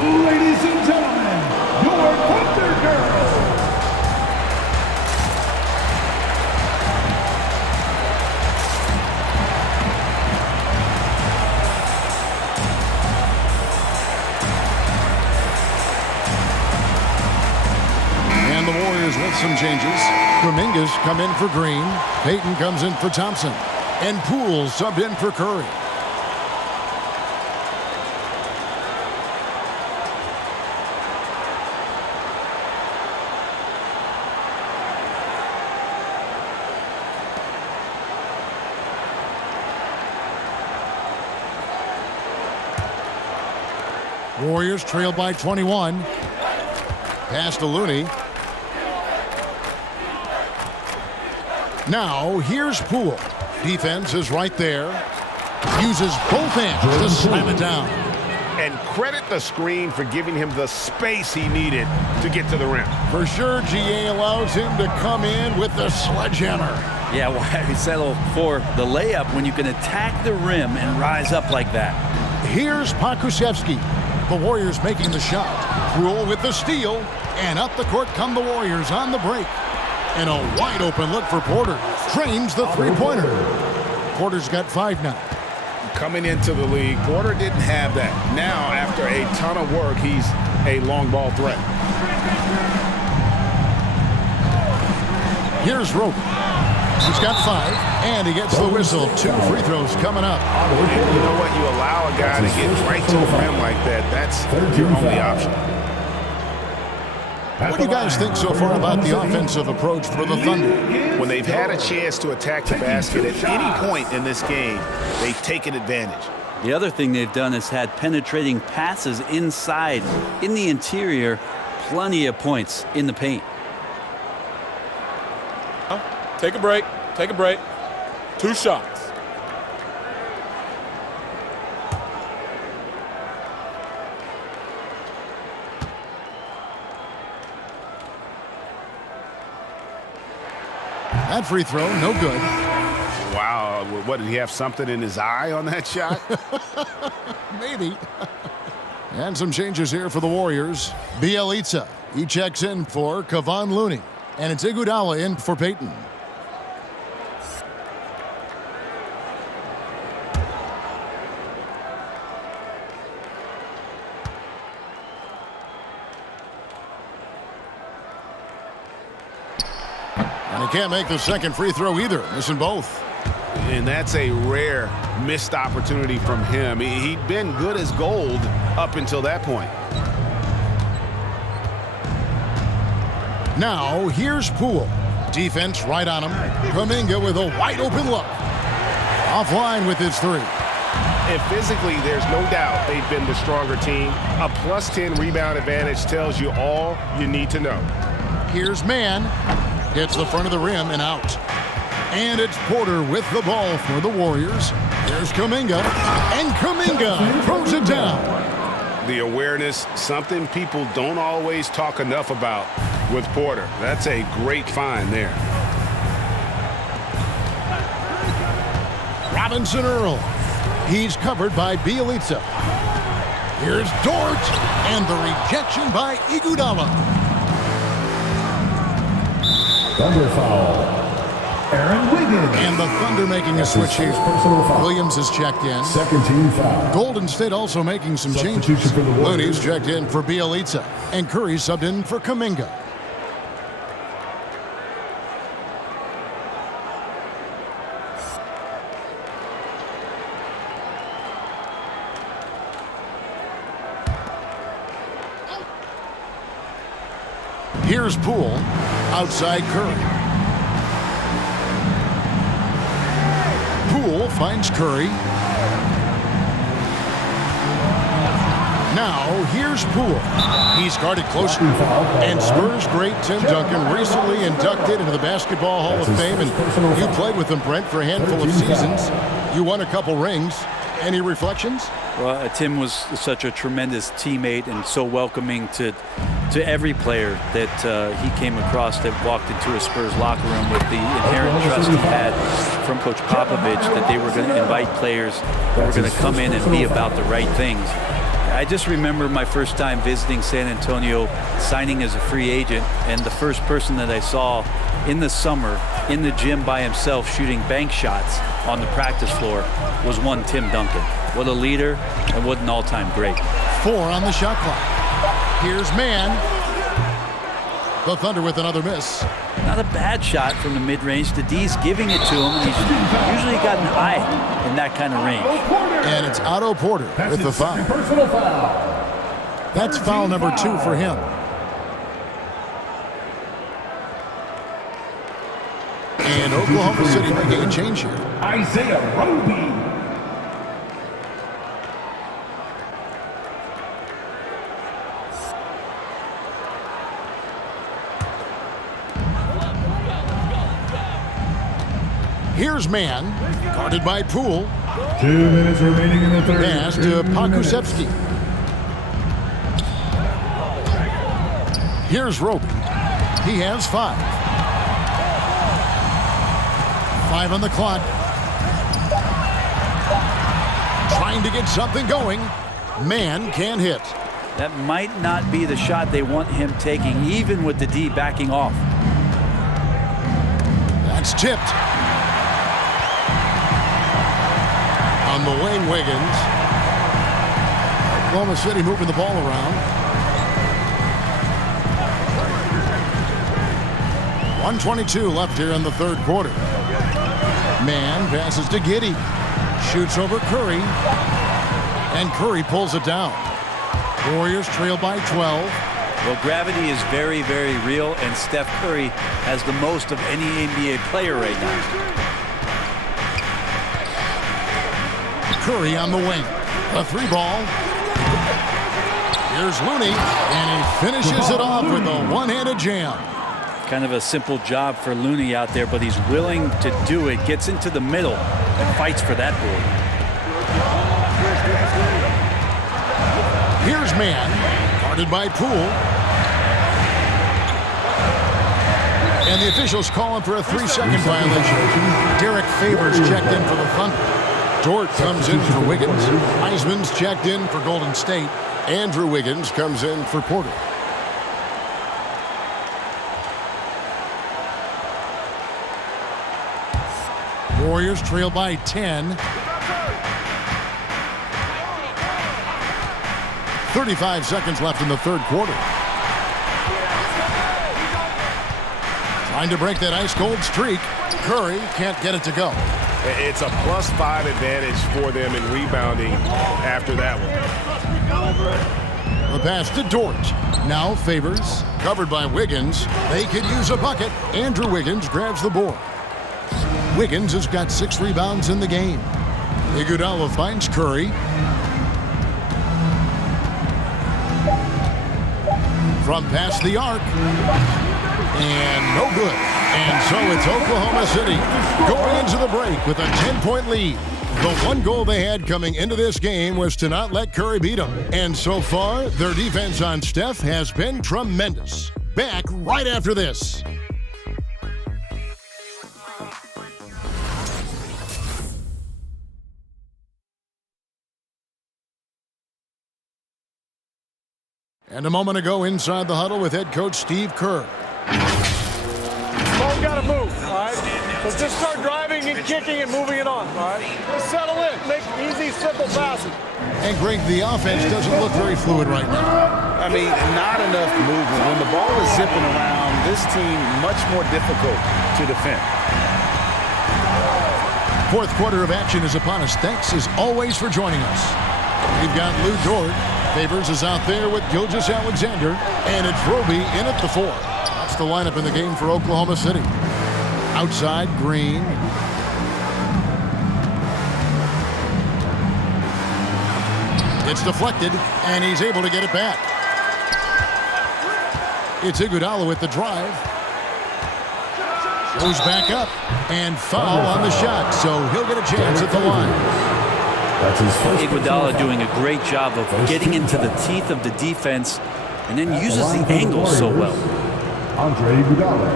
Ladies and gentlemen, your Thunder Girl! And the Warriors with some changes. Kuminga's come in for Green. Payton comes in for Thompson. And Poole subbed in for Curry. Warriors trail by 21. Pass to Looney. Now, here's Poole. Defense is right there. Uses both hands to slam it down. And credit the screen for giving him the space he needed to get to the rim. For sure, GA allows him to come in with the sledgehammer. Yeah, why settle for the layup when you can attack the rim and rise up like that? Here's Pokusevski. The Warriors making the shot. Poole with the steal. And up the court come the Warriors on the break. And a wide open look for Porter. Drains the three-pointer. Porter's got 5 now. Coming into the league, Porter didn't have that. Now, after a ton of work, he's a long ball threat. Here's Roby. He's got 5, and he gets the whistle. 2 free throws coming up. And you know what? You allow a guy to get right to the rim like that. That's your only option. What do you guys think so far about the offensive approach for the Thunder? When they've had a chance to attack the basket at any point in this game, they've taken advantage. The other thing they've done is had penetrating passes inside, in the interior, plenty of points in the paint. Take a break. Take a break. 2 shots. That free throw, no good. What, did he have something in his eye on that shot? Maybe. And some changes here for the Warriors. Bjelica, he checks in for Kevon Looney. And it's Iguodala in for Peyton. And he can't make the second free throw either, missing both. And that's a rare missed opportunity from him. He'd been good as gold up until that point. Now, here's Poole. Defense right on him. Kuminga with a wide open look. Offline with his three. And physically, there's no doubt they've been the stronger team. A +10 rebound advantage tells you all you need to know. Here's Mann. Hits the front of the rim and out. And it's Porter with the ball for the Warriors. There's Kuminga. And Kuminga throws it down. The awareness, something people don't always talk enough about with Porter. That's a great find there. Robinson Earl. He's covered by Bjelica. Here's Dort. And the rejection by Iguodala. Thunder foul. Aaron Wiggins. And the Thunder making a switch here. Williams is checked in. Second team foul. Golden State also making some changes. Looney's checked in for Bjelica. And Curry subbed in for Kuminga. Here's Poole. Outside Curry. Poole finds Curry. Now, here's Poole. He's guarded closely. And Spurs great Tim Duncan recently inducted into the Basketball Hall of Fame. And you played with him, Brent, for a handful of seasons. You won a couple rings. Any reflections? Well, Tim was such a tremendous teammate and so welcoming to every player that he came across that walked into a Spurs locker room with the inherent trust he had from Coach Popovich that they were going to invite players that were going to come in and be about the right things. I just remember my first time visiting San Antonio, signing as a free agent, and the first person that I saw in the summer in the gym by himself shooting bank shots on the practice floor was one Tim Duncan. What a leader and what an all-time great. 4 on the shot clock. Here's Mann. The Thunder with another miss. Not a bad shot from the mid-range. The D's giving it to him, and he's usually got an eye in that kind of range. And it's Otto Porter with the foul. Personal foul. That's foul number 2 for him. And Oklahoma City making a change here. Isaiah Roby. Here's Mann, guarded by Poole. 2 minutes remaining in the third. Pass to Pakusevsky. Here's Roby. He has 5. 5 on the clock. Trying to get something going. Mann can't hit. That might not be the shot they want him taking, even with the D backing off. That's tipped. On the wing, Wiggins. Oklahoma City moving the ball around. 1:22 left here in the third quarter. Mann passes to Giddey. Shoots over Curry. And Curry pulls it down. Warriors trail by 12. Well, gravity is very, very real, and Steph Curry has the most of any NBA player right now. Curry on the wing. A 3 ball. Here's Looney, and he finishes it off with a one-handed jam. Kind of a simple job for Looney out there, but he's willing to do it. Gets into the middle and fights for that board. Here's Mann, guarded by Poole. And the officials calling for a 3-second violation. Derek Favors checked in for the Thunder. Dort comes in for Wiggins. Wiseman's checked in for Golden State. Andrew Wiggins comes in for Porter. Warriors trail by 10. 35 seconds left in the third quarter. Trying to break that ice-cold streak. Curry can't get it to go. It's a +5 advantage for them in rebounding after that one. The pass to Dort. Now Favors, covered by Wiggins. They could use a bucket. Andrew Wiggins grabs the board. Wiggins has got 6 rebounds in the game. Iguodala finds Curry. From past the arc. And no good. And so it's Oklahoma City going into the break with a 10-point lead. The one goal they had coming into this game was to not let Curry beat them. And so far, their defense on Steph has been tremendous. Back right after this. And a moment ago inside the huddle with head coach Steve Kerr. Ball's got to move, all right? So just start driving and kicking and moving it on, all right? Just settle in. Make easy, simple passes. And Greg, the offense doesn't look very fluid right now. I mean, not enough movement. When the ball is zipping around, this team much more difficult to defend. Fourth quarter of action is upon us. Thanks as always for joining us. We've got Lou Dort. Favors is out there with Gilgeous-Alexander, and it's Roby in at the 4. That's the lineup in the game for Oklahoma City. Outside, Green. It's deflected, and he's able to get it back. It's Iguodala with the drive. Goes back up, and foul on the shot, so he'll get a chance at the line. Iguodala doing a great job of getting into the teeth of the defense and then uses the angle so well. Andre Iguodala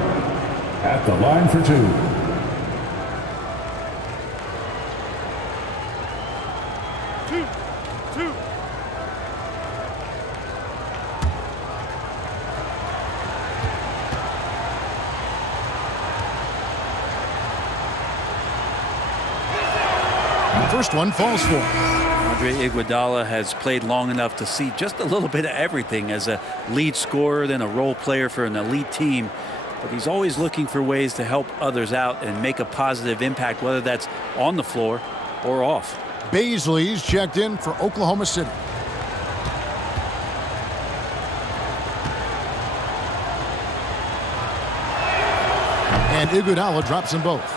at the line for 2. First one falls for him. Andre Iguodala has played long enough to see just a little bit of everything as a lead scorer, then a role player for an elite team. But he's always looking for ways to help others out and make a positive impact, whether that's on the floor or off. Baisley's checked in for Oklahoma City. And Iguodala drops them both.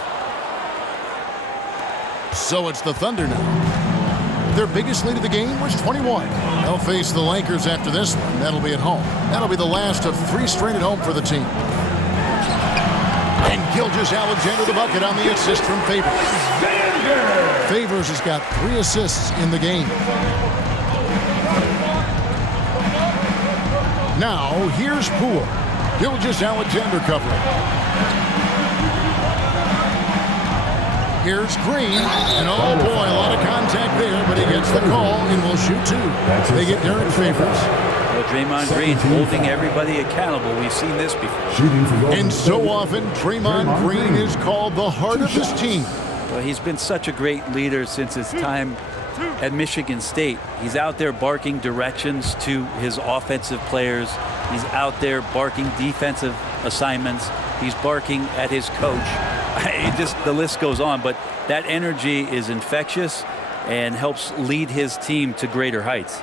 So it's the Thunder now. Their biggest lead of the game was 21. They'll face the Lakers after this one. That'll be at home. That'll be the last of 3 straight at home for the team. And Gilgeous-Alexander the bucket on the assist from Favors. Favors has got 3 assists in the game. Now here's Poole. Gilgeous-Alexander covering. Here's Green, and oh boy, a lot of contact there, but he gets the call and will shoot 2. They get Derek Favors. Well, Draymond Green holding everybody accountable. We've seen this before. And so often, Draymond Green is called the heart of his team. Well, he's been such a great leader since his time at Michigan State. He's out there barking directions to his offensive players. He's out there barking defensive assignments. He's barking at his coach. The list goes on, but that energy is infectious and helps lead his team to greater heights.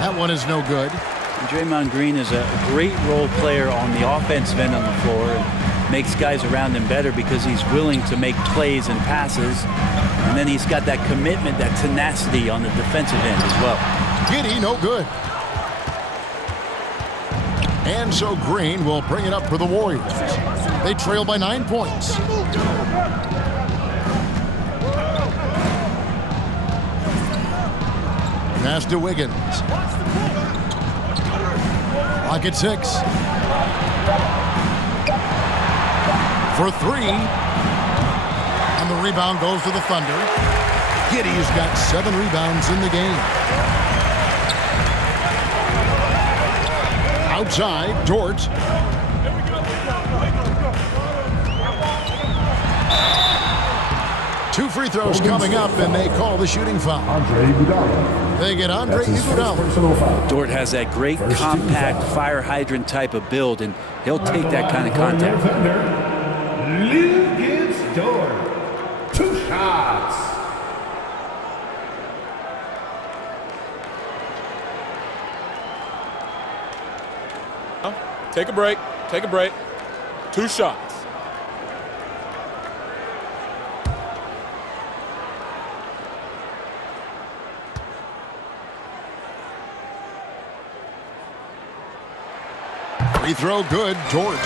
That one is no good. And Draymond Green is a great role player on the offensive end on the floor and makes guys around him better because he's willing to make plays and passes. And then he's got that commitment, that tenacity on the defensive end as well. Giddy, no good. And so Green will bring it up for the Warriors. They trail by 9 points. Pass to Wiggins. Clock at 6. For 3. And the rebound goes to the Thunder. Giddey's got 7 rebounds in the game. Outside, George. Two free throws coming up, and they call the shooting foul. They get Andre Iguodala. Dort has that great compact fire hydrant type of build, and he'll take that kind of contact. Luka Doncic. 2 shots. Take a break. Take a break. 2 shots. Free throw good, George.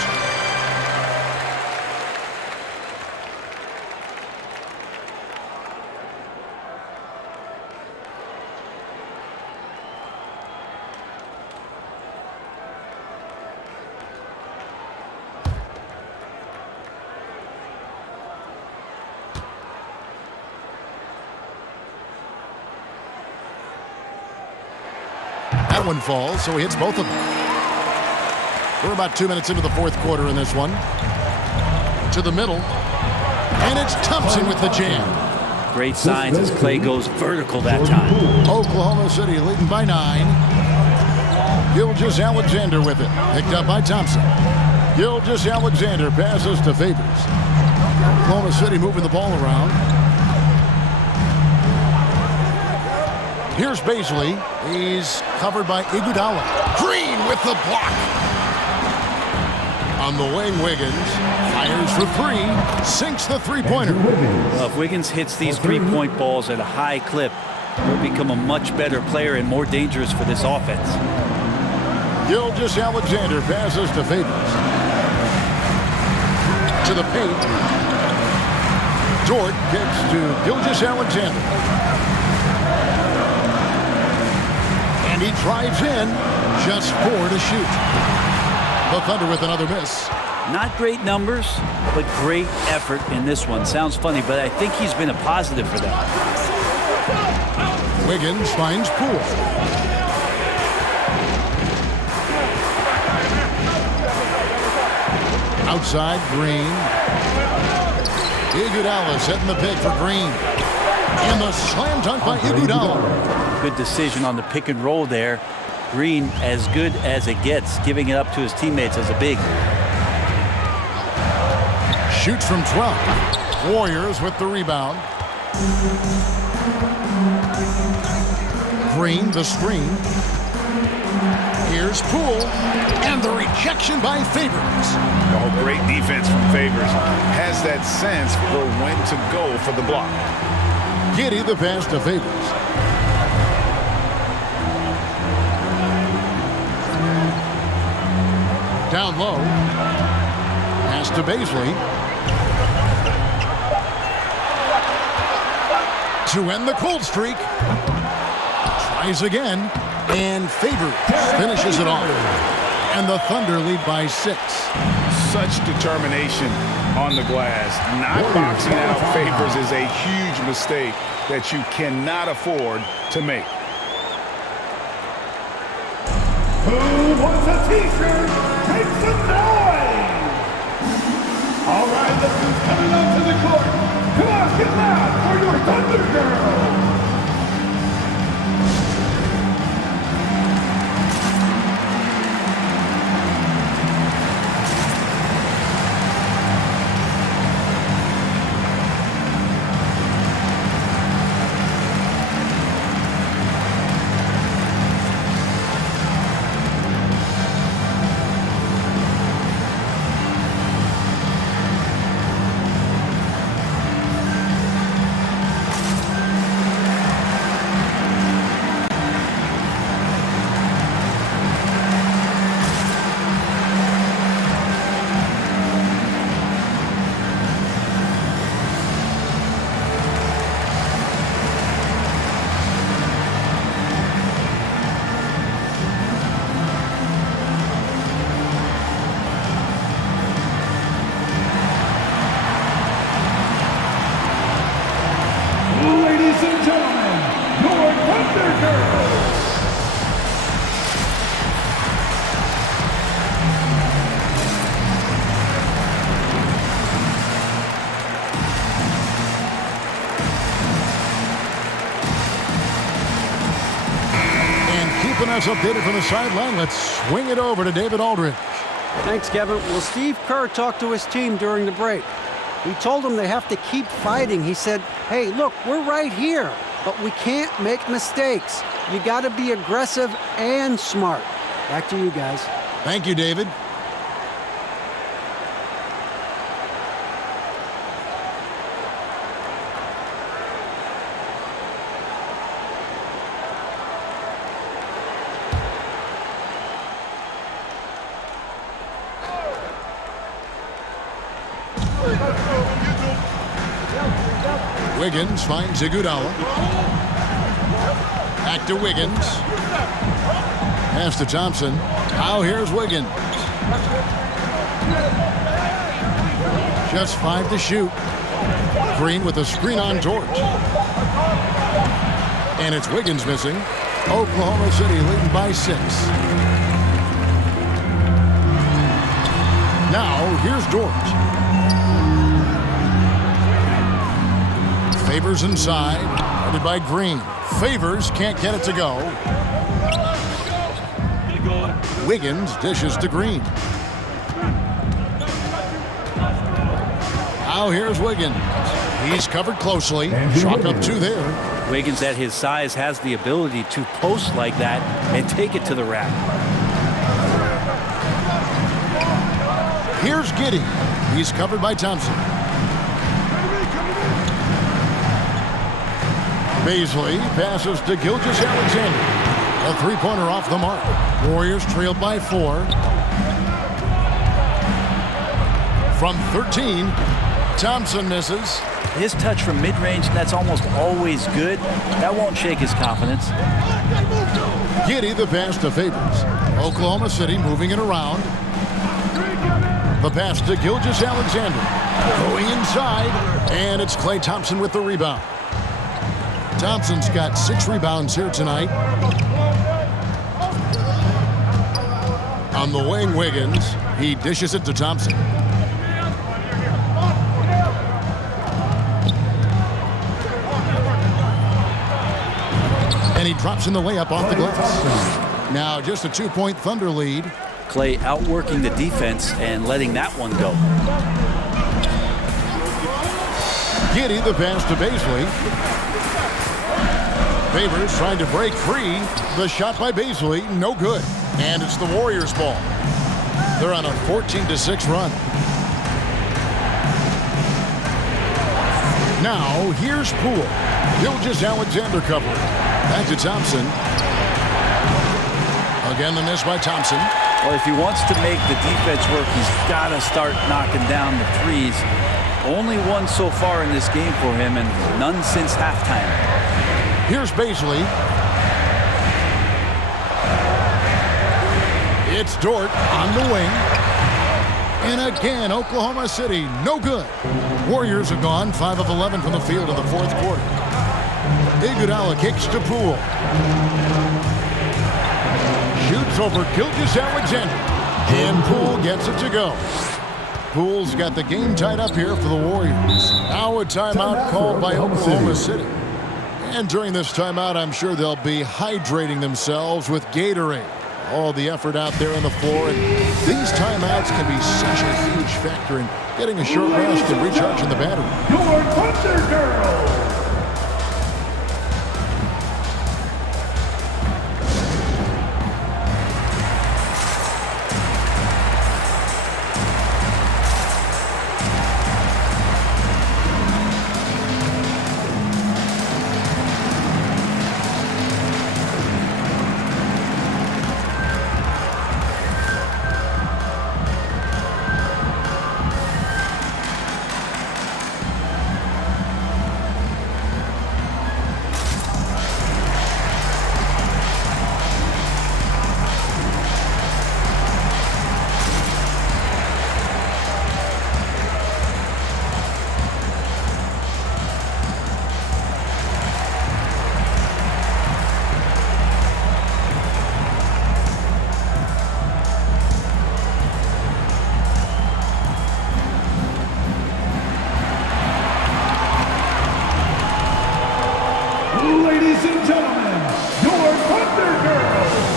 That one falls, so he hits both of them. We're about 2 minutes into the fourth quarter in this one. To the middle. And it's Thompson with the jam. Great signs as Clay goes vertical that time. Oklahoma City leading by 9. Gilgeous-Alexander with it. Picked up by Thompson. Gilgeous-Alexander passes to Favors. Oklahoma City moving the ball around. Here's Baisley. He's covered by Iguodala. Green with the block. On the wing, Wiggins fires for 3, sinks the three-pointer. Well, if Wiggins hits these three-point balls at a high clip, he'll become a much better player and more dangerous for this offense. Gilgeous-Alexander passes to Favors. To the paint. Dort gets to Gilgeous-Alexander. And he drives in, just 4 to shoot. The Thunder with another miss. Not great numbers, but great effort in this one. Sounds funny, but I think he's been a positive for them. Wiggins finds Poole. Outside, Green. Iguodala setting the pick for Green. And the slam dunk by Iguodala. Good decision on the pick and roll there. Green as good as it gets, giving it up to his teammates as a big. Shoots from 12. Warriors with the rebound. Green, the screen. Here's Poole. And the rejection by Favors. Oh, great defense from Favors. Has that sense for when to go for the block. Giddey the pass to Favors. Down low. Pass to Baisley. To end the cold streak. Tries again. And Favors finishes it off. And the Thunder lead by 6. Such determination on the glass. Not boxing out Favors is a huge mistake that you cannot afford to make. Who wants a t-shirt? Make some noise! All right, look who's coming onto the court. Come on, get loud for your Thunder Girl! keeping us updated from the sideline. Let's swing it over to David Aldridge. Thanks, Kevin. Well, Steve Kerr talked to his team during the break. He told them they have to keep fighting. He said, hey, look, we're right here, but we can't make mistakes. You got to be aggressive and smart. Back to you guys. Thank you, David. Wiggins finds Iguodala. Back to Wiggins. Pass to Thompson. Now here's Wiggins. Just 5 to shoot. Green with a screen on George. And it's Wiggins missing. Oklahoma City leading by 6. Now here's George. Favors inside, guarded by Green. Favors can't get it to go. Wiggins dishes to Green. Now here's Wiggins. He's covered closely. Chalk up 2 there. Wiggins at his size has the ability to post like that and take it to the rack. Here's Giddey. He's covered by Thompson. Baisley passes to Gilgeous-Alexander. A 3-pointer off the mark. Warriors trailed by 4. From 13, Thompson misses. His touch from mid-range, that's almost always good. That won't shake his confidence. Giddey the pass to Favors. Oklahoma City moving it around. The pass to Gilgeous-Alexander. Going inside, and it's Klay Thompson with the rebound. Thompson's got 6 rebounds here tonight. On the wing, Wiggins. He dishes it to Thompson. And he drops in the layup off the glass. Now just a 2-point Thunder lead. Klay outworking the defense and letting that one go. Giddey the pass to Baisley. Favors trying to break free. The shot by Baisley, no good. And it's the Warriors' ball. They're on a 14-6 run. Now, here's Poole. Gilgeous-Alexander cover. Back to Thompson. Again, the miss by Thompson. Well, if he wants to make the defense work, he's got to start knocking down the threes. Only one so far in this game for him, and none since halftime. Here's Baisley. It's Dort on the wing. And again, Oklahoma City, no good. Warriors are gone 5 of 11 from the field in the 4th quarter. Iguodala kicks to Poole. Shoots over Gilgeous-Alexander. And Poole gets it to go. Poole's got the game tied up here for the Warriors. Now a timeout called by Oklahoma City. And during this timeout, I'm sure they'll be hydrating themselves with Gatorade. All the effort out there on the floor, and these timeouts can be such a huge factor in getting a short rest and recharging the battery. Your Thunder Girls. Ladies and gentlemen, your Thunder Girls.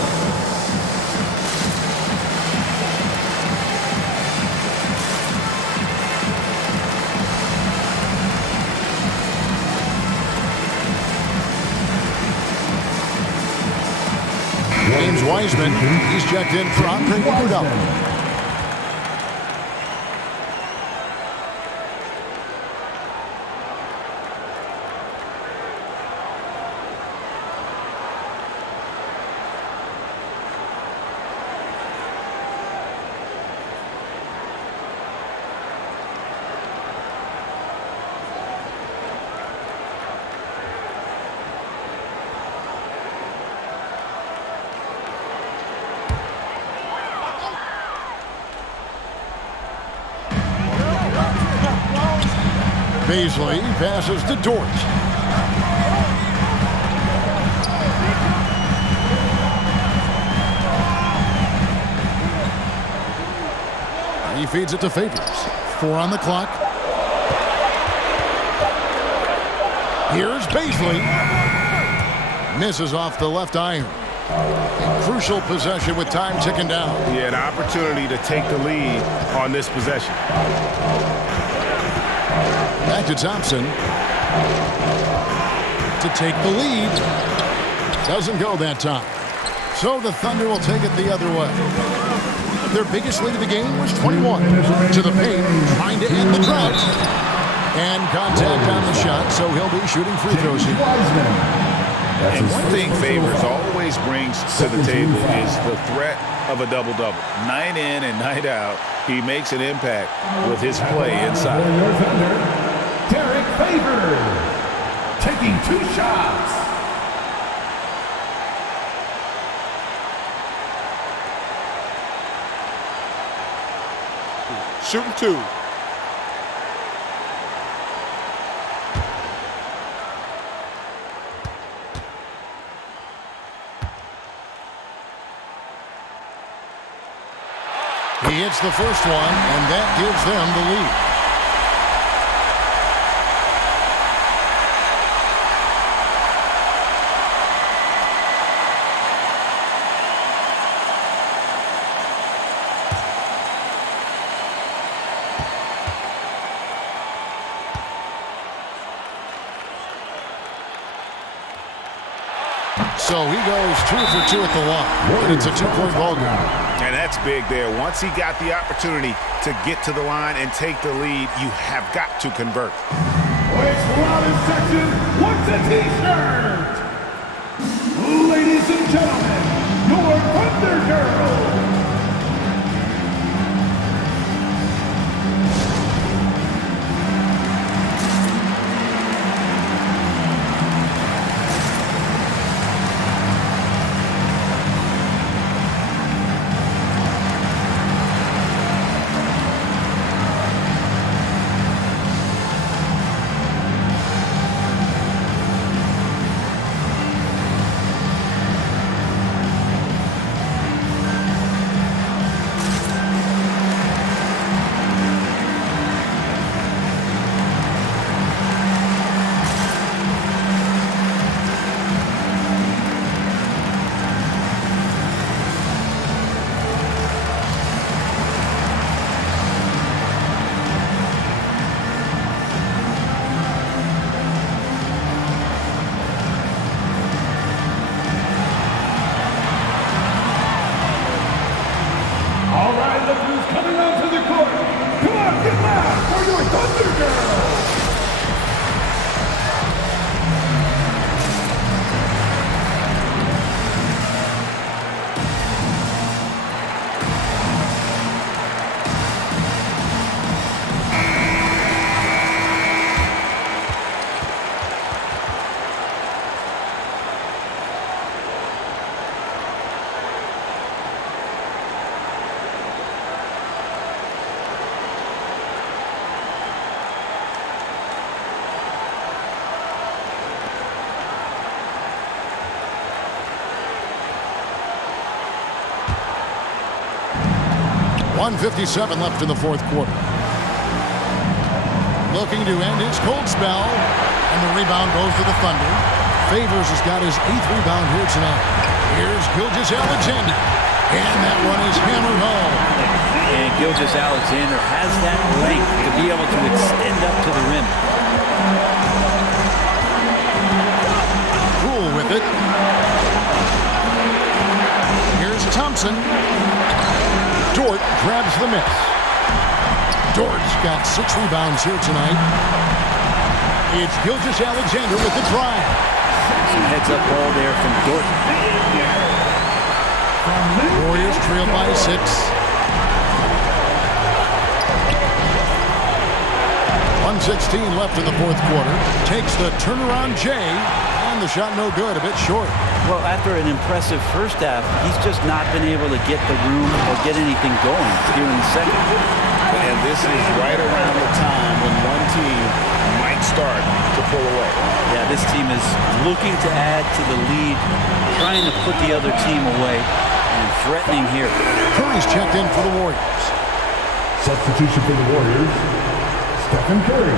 James Wiseman, he's checked in for Andre Iguodala. Beasley passes to Dort. He feeds it to Favors. 4 on the clock. Here's Beasley. Misses off the left iron. A crucial possession with time ticking down. Yeah, an opportunity to take the lead on this possession. Back to Thompson. To take the lead. Doesn't go that time. So the Thunder will take it the other way. Their biggest lead of the game was 21. To the paint, trying to end the drought. And contact on the shot, so he'll be shooting free throws here. And one thing Favors always brings to the table is the threat of a double-double. Night in and night out, he makes an impact with his play inside. Derek Favors taking 2 shots. Shooting 2. He hits the first one, and that gives them the lead. So he goes 2 for 2 at the line, and it's a 2-point ball game. And that's big there. Once he got the opportunity to get to the line and take the lead, you have got to convert. Which loudest section wants a T-shirt? Ladies and gentlemen, your Thunder Girls. .157 left in the fourth quarter. Looking to end his cold spell, and the rebound goes to the Thunder. Favors has got his 8th rebound here tonight. Here's Gilgeous-Alexander, and that one is hammered home. And Gilgeous-Alexander has that length to be able to extend up to the rim. Cool with it. Thompson. Dort grabs the miss. Dort's got 6 rebounds here tonight. It's Gilgeous-Alexander with the drive. Some heads-up ball there from Dort. Warriors trail by 6. 1:16 left in the fourth quarter. Takes the turnaround J, and the shot no good, a bit short. Well, after an impressive first half, he's just not been able to get the room or get anything going here in the second. And this is right around the time when one team might start to pull away. Yeah, this team is looking to add to the lead, trying to put the other team away, and threatening here. Curry's checked in for the Warriors. Substitution for the Warriors, Stephen Curry.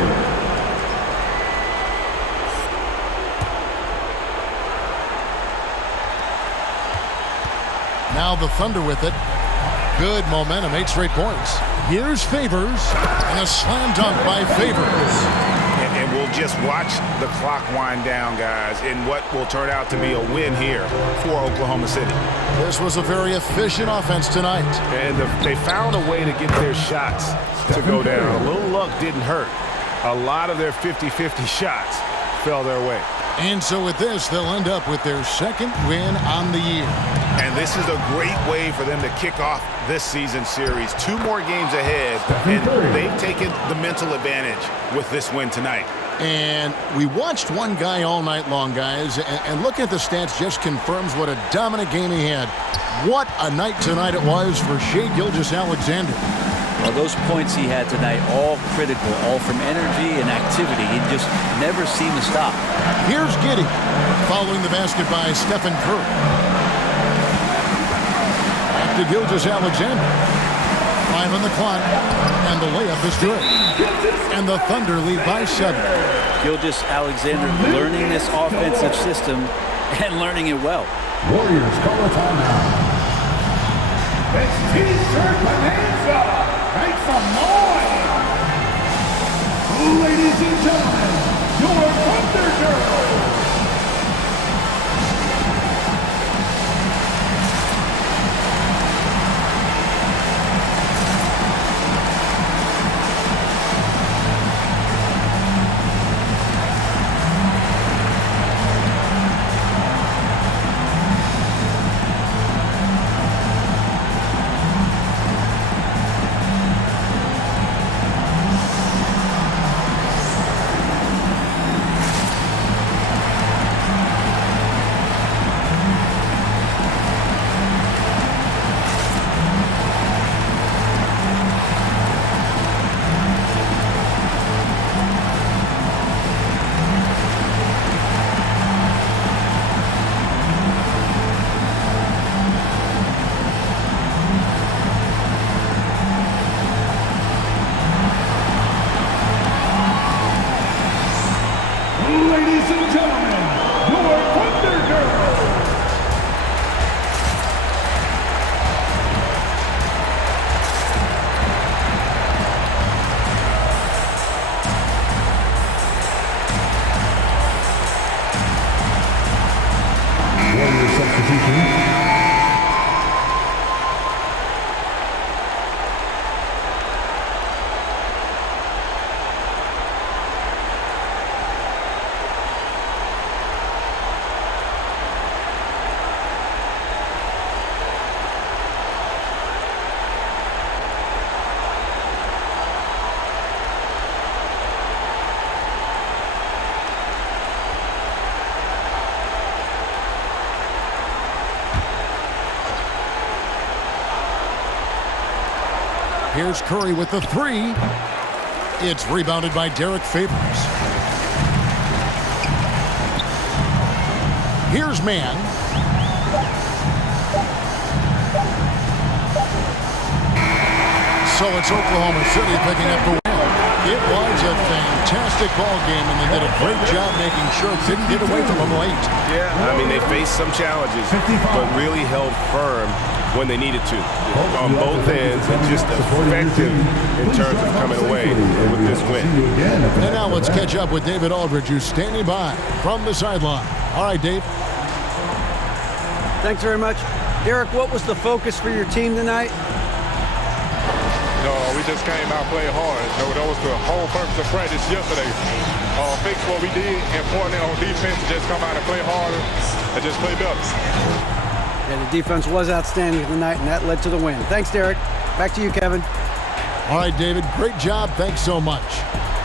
Now the Thunder with it. Good momentum, 8 straight points. Here's Favors, and a slam dunk by Favors. And we'll just watch the clock wind down, guys, in what will turn out to be a win here for Oklahoma City. This was a very efficient offense tonight. And they found a way to get their shots to go down. A little luck didn't hurt. A lot of their 50-50 shots fell their way. And so with this, they'll end up with their second win on the year. And this is a great way for them to kick off this season series. 2 more games ahead, and they've taken the mental advantage with this win tonight. And we watched one guy all night long, guys, and looking at the stats just confirms what a dominant game he had. What a night tonight it was for Shai Gilgeous-Alexander. Well, those points he had tonight, all critical, all from energy and activity. He just never seemed to stop. Here's Giddey, following the basket by Stephen Curry. Back to Gilgeous-Alexander. 5 on the clock, and the layup is good. And the Thunder lead by 7. Gilgeous-Alexander learning this offensive system and learning it well. Warriors call a timeout. It's T-shirt bonanza. Make some noise! Ladies and gentlemen, your Thunder Girls! Ladies and gentlemen, your Thunder Girls! Warrior substitution. Here's Curry with the 3. It's rebounded by Derek Favors. Here's Mann. So it's Oklahoma City picking up the win. It was a fantastic ball game, and they did a great job making sure it didn't get away from them late. Yeah, I mean, they faced some challenges, but really held firm when they needed to on both ends, and just effective in terms of coming away with this win. And now let's catch up with David Aldridge, who's standing by from the sideline. All right, Dave. Thanks very much. Derek, what was the focus for your team tonight? No, we just came out, played hard. That was the whole purpose of practice yesterday. Fix what we did, importantly on defense, just come out and play harder and just play better. Yeah, the defense was outstanding tonight, and that led to the win. Thanks, Derek. Back to you, Kevin. All right, David, great job. Thanks so much.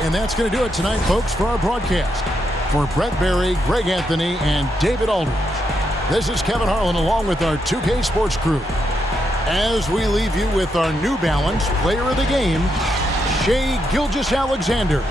And that's going to do it tonight, folks, for our broadcast. For Brett Berry, Greg Anthony, and David Aldridge, this is Kevin Harlan along with our 2K Sports crew, as we leave you with our New Balance Player of the Game, Shai Gilgeous-Alexander.